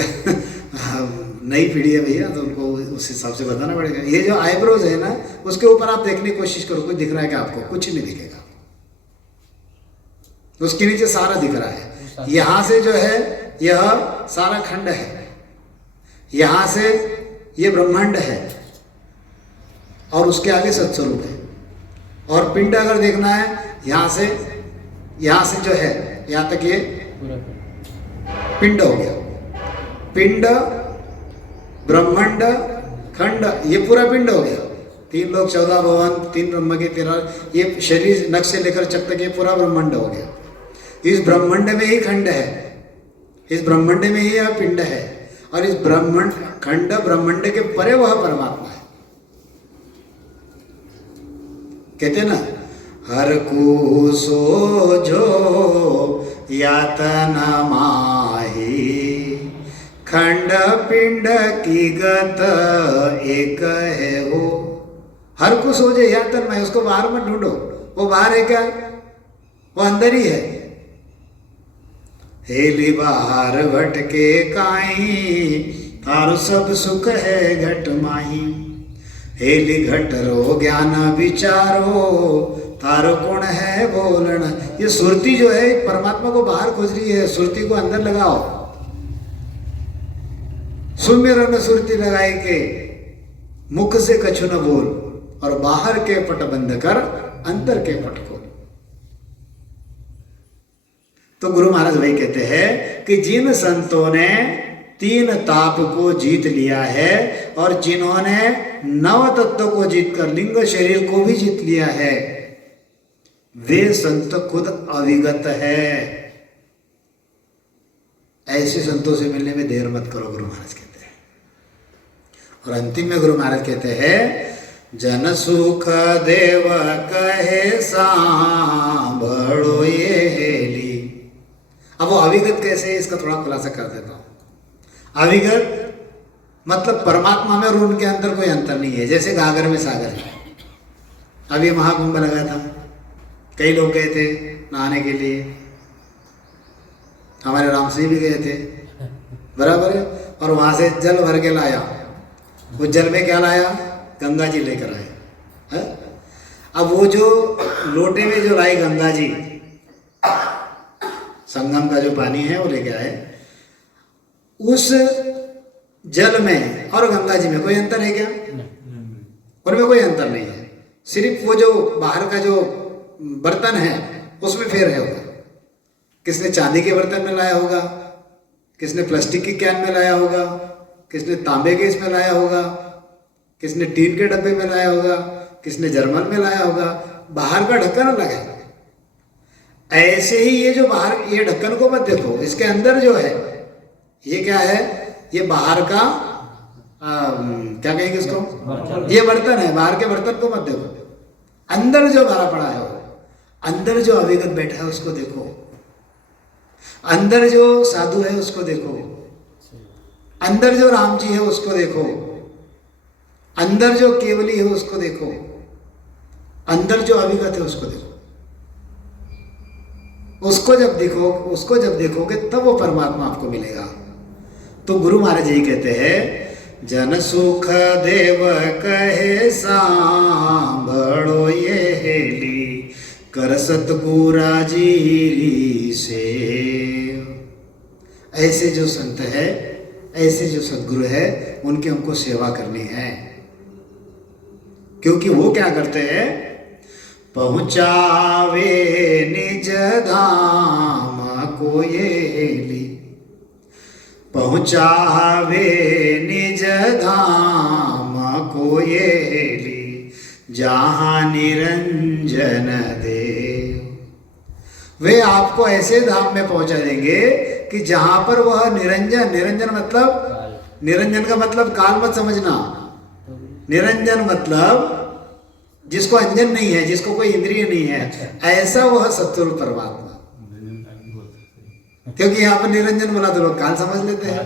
नई पीढ़ी है भैया, तो उनको उस हिसाब से बताना पड़ेगा। ये जो आईब्रोज है ना, उसके ऊपर आप देखने की कोशिश करो, कुछ दिख रहा है क्या आपको? कुछ नहीं दिखेगा। उसके नीचे सारा दिख रहा है। यहां से जो है यह सारा खंड है, यहां से ये ब्रह्मांड है, और उसके आगे सत्स्वरूप है। और पिंड अगर देखना है, यहां से जो है यहां तक ये पिंड हो गया। पिंड, ब्रह्मांड, खंड, ये पूरा पिंड हो गया। 3 लोक 14 भवन, 3 ब्रह्म के 13, ये शरीर नख से लेकर चक तक ये पूरा ब्रह्मांड हो गया। इस ब्रह्मांड में ही खंड है, इस ब्रह्मांड में ही यह पिंड है, और इस ब्रह्मांड खंड ब्रह्मांड के परे वह परमात्मा है। कहते ना, हर को सोझो यातना माही, खंड पिंड की गत एक है हो। हर को सोझे यातन माही, उसको बाहर मत ढूंढो। वो बाहर है क्या? वो अंदर ही है। हेली बाहर भटके काई, तारो सब सुख है घट माही। हेली घट रो ज्ञान विचारो, तारो कौन है बोलना। ये सुरती जो है परमात्मा को बाहर खोज रही है, सुरती को अंदर लगाओ। सुमिरन सुरती लगाई के, मुख से कछु न बोल, और बाहर के पट बंद कर, अंतर के पट खोल। तो गुरु महाराज वही कहते हैं कि जिन संतों ने 3 ताप को जीत लिया है, और जिन्होंने 9 तत्व को जीतकर लिंग शरीर को भी जीत लिया है, वे संत खुद अविगत है। ऐसे संतों से मिलने में देर मत करो, गुरु महाराज कहते हैं। और अंतिम में गुरु महाराज कहते हैं, जन सुख देव कहे सांभळो ये हेली। अब वो अविगत कैसे है, इसका थोड़ा खुलासा कर देता हूं। अविगत मतलब परमात्मा में और उनके अंदर कोई अंतर नहीं है, जैसे गागर में सागर है। अभी महाकुंभ लगा था, कई लोग गए थे नहाने के लिए, हमारे राम सिंह भी गए थे, बराबर है। और वहाँ से जल भर के लाया, उस जल में क्या लाया? गंगा जी लेकर आए है? अब वो जो लोटे में जो लाई गंगा जी, संगम का जो पानी है वो लेके आए, उस जल में और गंगा जी में कोई अंतर है क्या? उनमें कोई अंतर नहीं है। सिर्फ वो जो बाहर का जो बर्तन है उसमें फेर है होगा। किसने चांदी के बर्तन में लाया होगा, किसने प्लास्टिक की कैन में लाया होगा, किसने तांबे के इसमें लाया होगा, किसने टीन के डब्बे में लाया होगा, किसने जर्मन में लाया होगा। बाहर का ढक्कन अलग है। ऐसे ही ये जो बाहर, ये ढक्कन को मत देखो, इसके अंदर जो है ये क्या है? ये बाहर का क्या कहेंगे इसको? ये बर्तन है। बाहर के बर्तन को मत देखो, अंदर जो भरा पड़ा है वो, अंदर जो अविगत बैठा है उसको देखो, अंदर जो साधु है उसको देखो, अंदर जो राम जी है उसको देखो, अंदर जो केवली है उसको देखो, अंदर जो अविगत है उसको देखो। उसको जब देखोगे तब वो परमात्मा आपको मिलेगा। तो गुरु महाराज यही कहते हैं, जन सुख देव कहे सांभळो ये हेली, कर सतगुरा जी से। ऐसे जो संत है, ऐसे जो सदगुरु है, उनकी हमको सेवा करनी है। क्योंकि वो क्या करते हैं? पहुँचावे निज धाम को ये हेली, पहुँचावे निज धाम को ये हेली, जहाँ निरंजन देव। वे आपको ऐसे धाम में पहुँचा देंगे कि जहाँ पर वह निरंजन, निरंजन मतलब, निरंजन का मतलब काल मत समझना। निरंजन मतलब जिसको अंजन नहीं है, जिसको कोई इंद्रिय नहीं है, ऐसा वह सत्स्वरूप परमात्मा। क्योंकि यहाँ पर निरंजन बोला तो लोग काल समझ लेते हैं।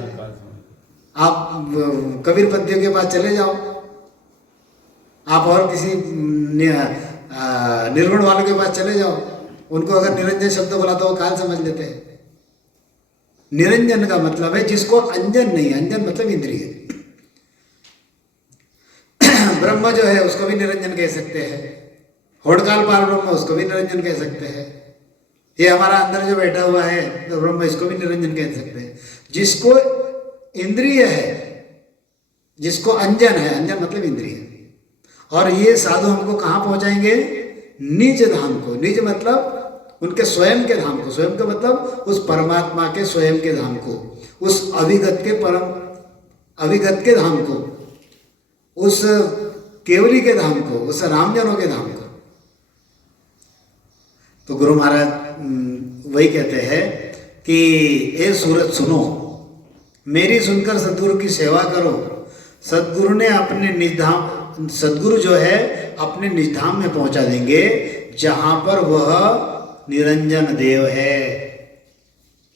आप कबीर पंथियों के पास चले जाओ, आप और किसी निर्गुण वालों के पास चले जाओ, उनको अगर निरंजन शब्द बोला तो वो काल समझ लेते हैं। निरंजन का मतलब है जिसको अंजन नहीं है, अंजन मतलब इंद्रिय। ब्रह्म जो है उसको भी निरंजन कह सकते हैं, होड़काल पाल ब्रह्म उसको भी निरंजन कह सकते हैं। ये हमारा अंदर जो बैठा हुआ है तो ब्रह्म, इसको भी निरंजन कह सकते हैं। जिसको इंद्रिय है, जिसको अंजन है, अंजन मतलब इंद्रिय। और ये साधु हमको कहाँ पहुंचाएंगे? निज धाम को। निज मतलब उनके स्वयं के धाम को। स्वयं का मतलब उस परमात्मा के स्वयं के धाम को, उस अविगत के परम अविगत के धाम को, उस केवली के धाम को, उस रामजनों के धाम को। तो गुरु महाराज वही कहते हैं कि ए सूरत सुनो, मेरी सुनकर सदगुरु की सेवा करो। सदगुरु ने अपने निजधाम, सदगुरु जो है अपने निजधाम में पहुंचा देंगे जहां पर वह निरंजन देव है,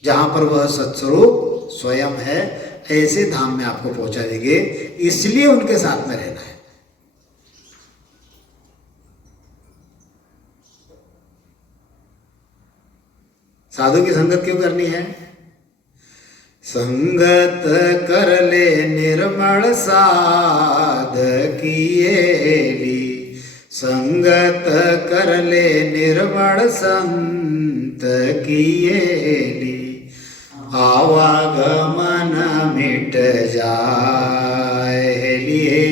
जहां पर वह सत्स्वरूप स्वयं है। ऐसे धाम में आपको पहुंचा देंगे। इसलिए उनके साथ में रहना है। साधु की संगत क्यों करनी है? संगत कर ले निर्मल साध किएली, संगत कर ले निर्मल संत किएली, आवागमन मिट जाए लिए,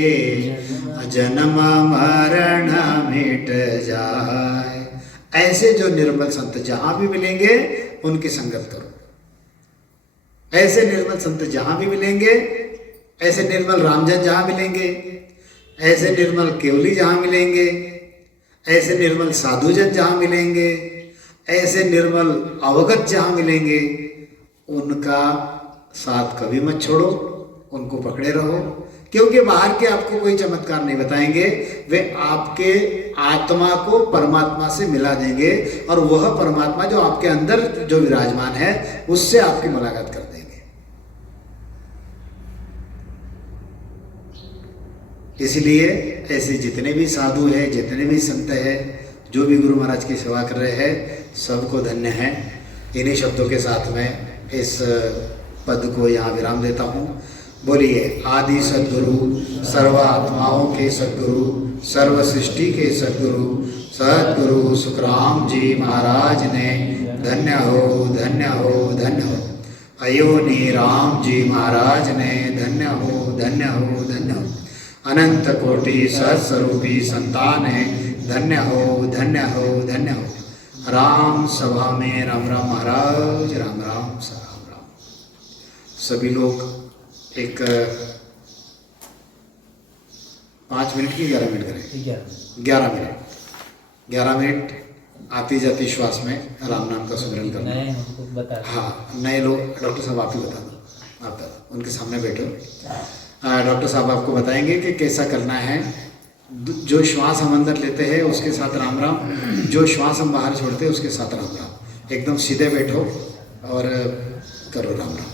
जन्म मरण मिट जाए। ऐसे जो निर्मल संत जहां भी मिलेंगे उनकी संगत करो। ऐसे निर्मल संत जहां भी मिलेंगे, ऐसे निर्मल रामजन जहां मिलेंगे, ऐसे निर्मल केवली जहां मिलेंगे, ऐसे निर्मल साधुजन जहां मिलेंगे, ऐसे निर्मल अवगत जहां मिलेंगे, उनका साथ कभी मत छोड़ो, उनको पकड़े रहो। क्योंकि बाहर के आपको कोई चमत्कार नहीं बताएंगे, वे आपके आत्मा को परमात्मा से मिला देंगे और वह परमात्मा जो आपके अंदर जो विराजमान है उससे आपकी मुलाकात कर देंगे। इसलिए ऐसे जितने भी साधु हैं, जितने भी संत हैं, जो भी गुरु महाराज की सेवा कर रहे हैं, सबको धन्य है। इन्हीं शब्दों के साथ में इस पद को यहाँ विराम देता हूँ। बोलिए आदि सद्गुरु सर्व आत्माओं के सद्गुरु सर्व सृष्टि के सद्गुरु सद्गुरु सुखराम जी महाराज ने धन्य हो धन्य हो धन्य हो। अयोनी राम जी महाराज ने धन्य हो धन्य हो धन्य हो। अनंत कोटि सत्स्वरूपी संतान है धन्य हो धन्य हो धन्य हो। राम सभा में राम राम महाराज राम राम राम राम। सभी लोग एक 5 मिनट की 11 मिनट करें। 11 मिनट आती जाती श्वास में राम नाम का सुमिरन करना। हाँ नए लोग डॉक्टर साहब आप ही बता दो, आप उनके सामने बैठो। डॉक्टर साहब आपको बताएंगे कि कैसा करना है। जो श्वास हम अंदर लेते हैं उसके साथ राम राम, जो श्वास हम बाहर छोड़ते हैं उसके साथ राम राम। एकदम सीधे बैठो और करो राम राम।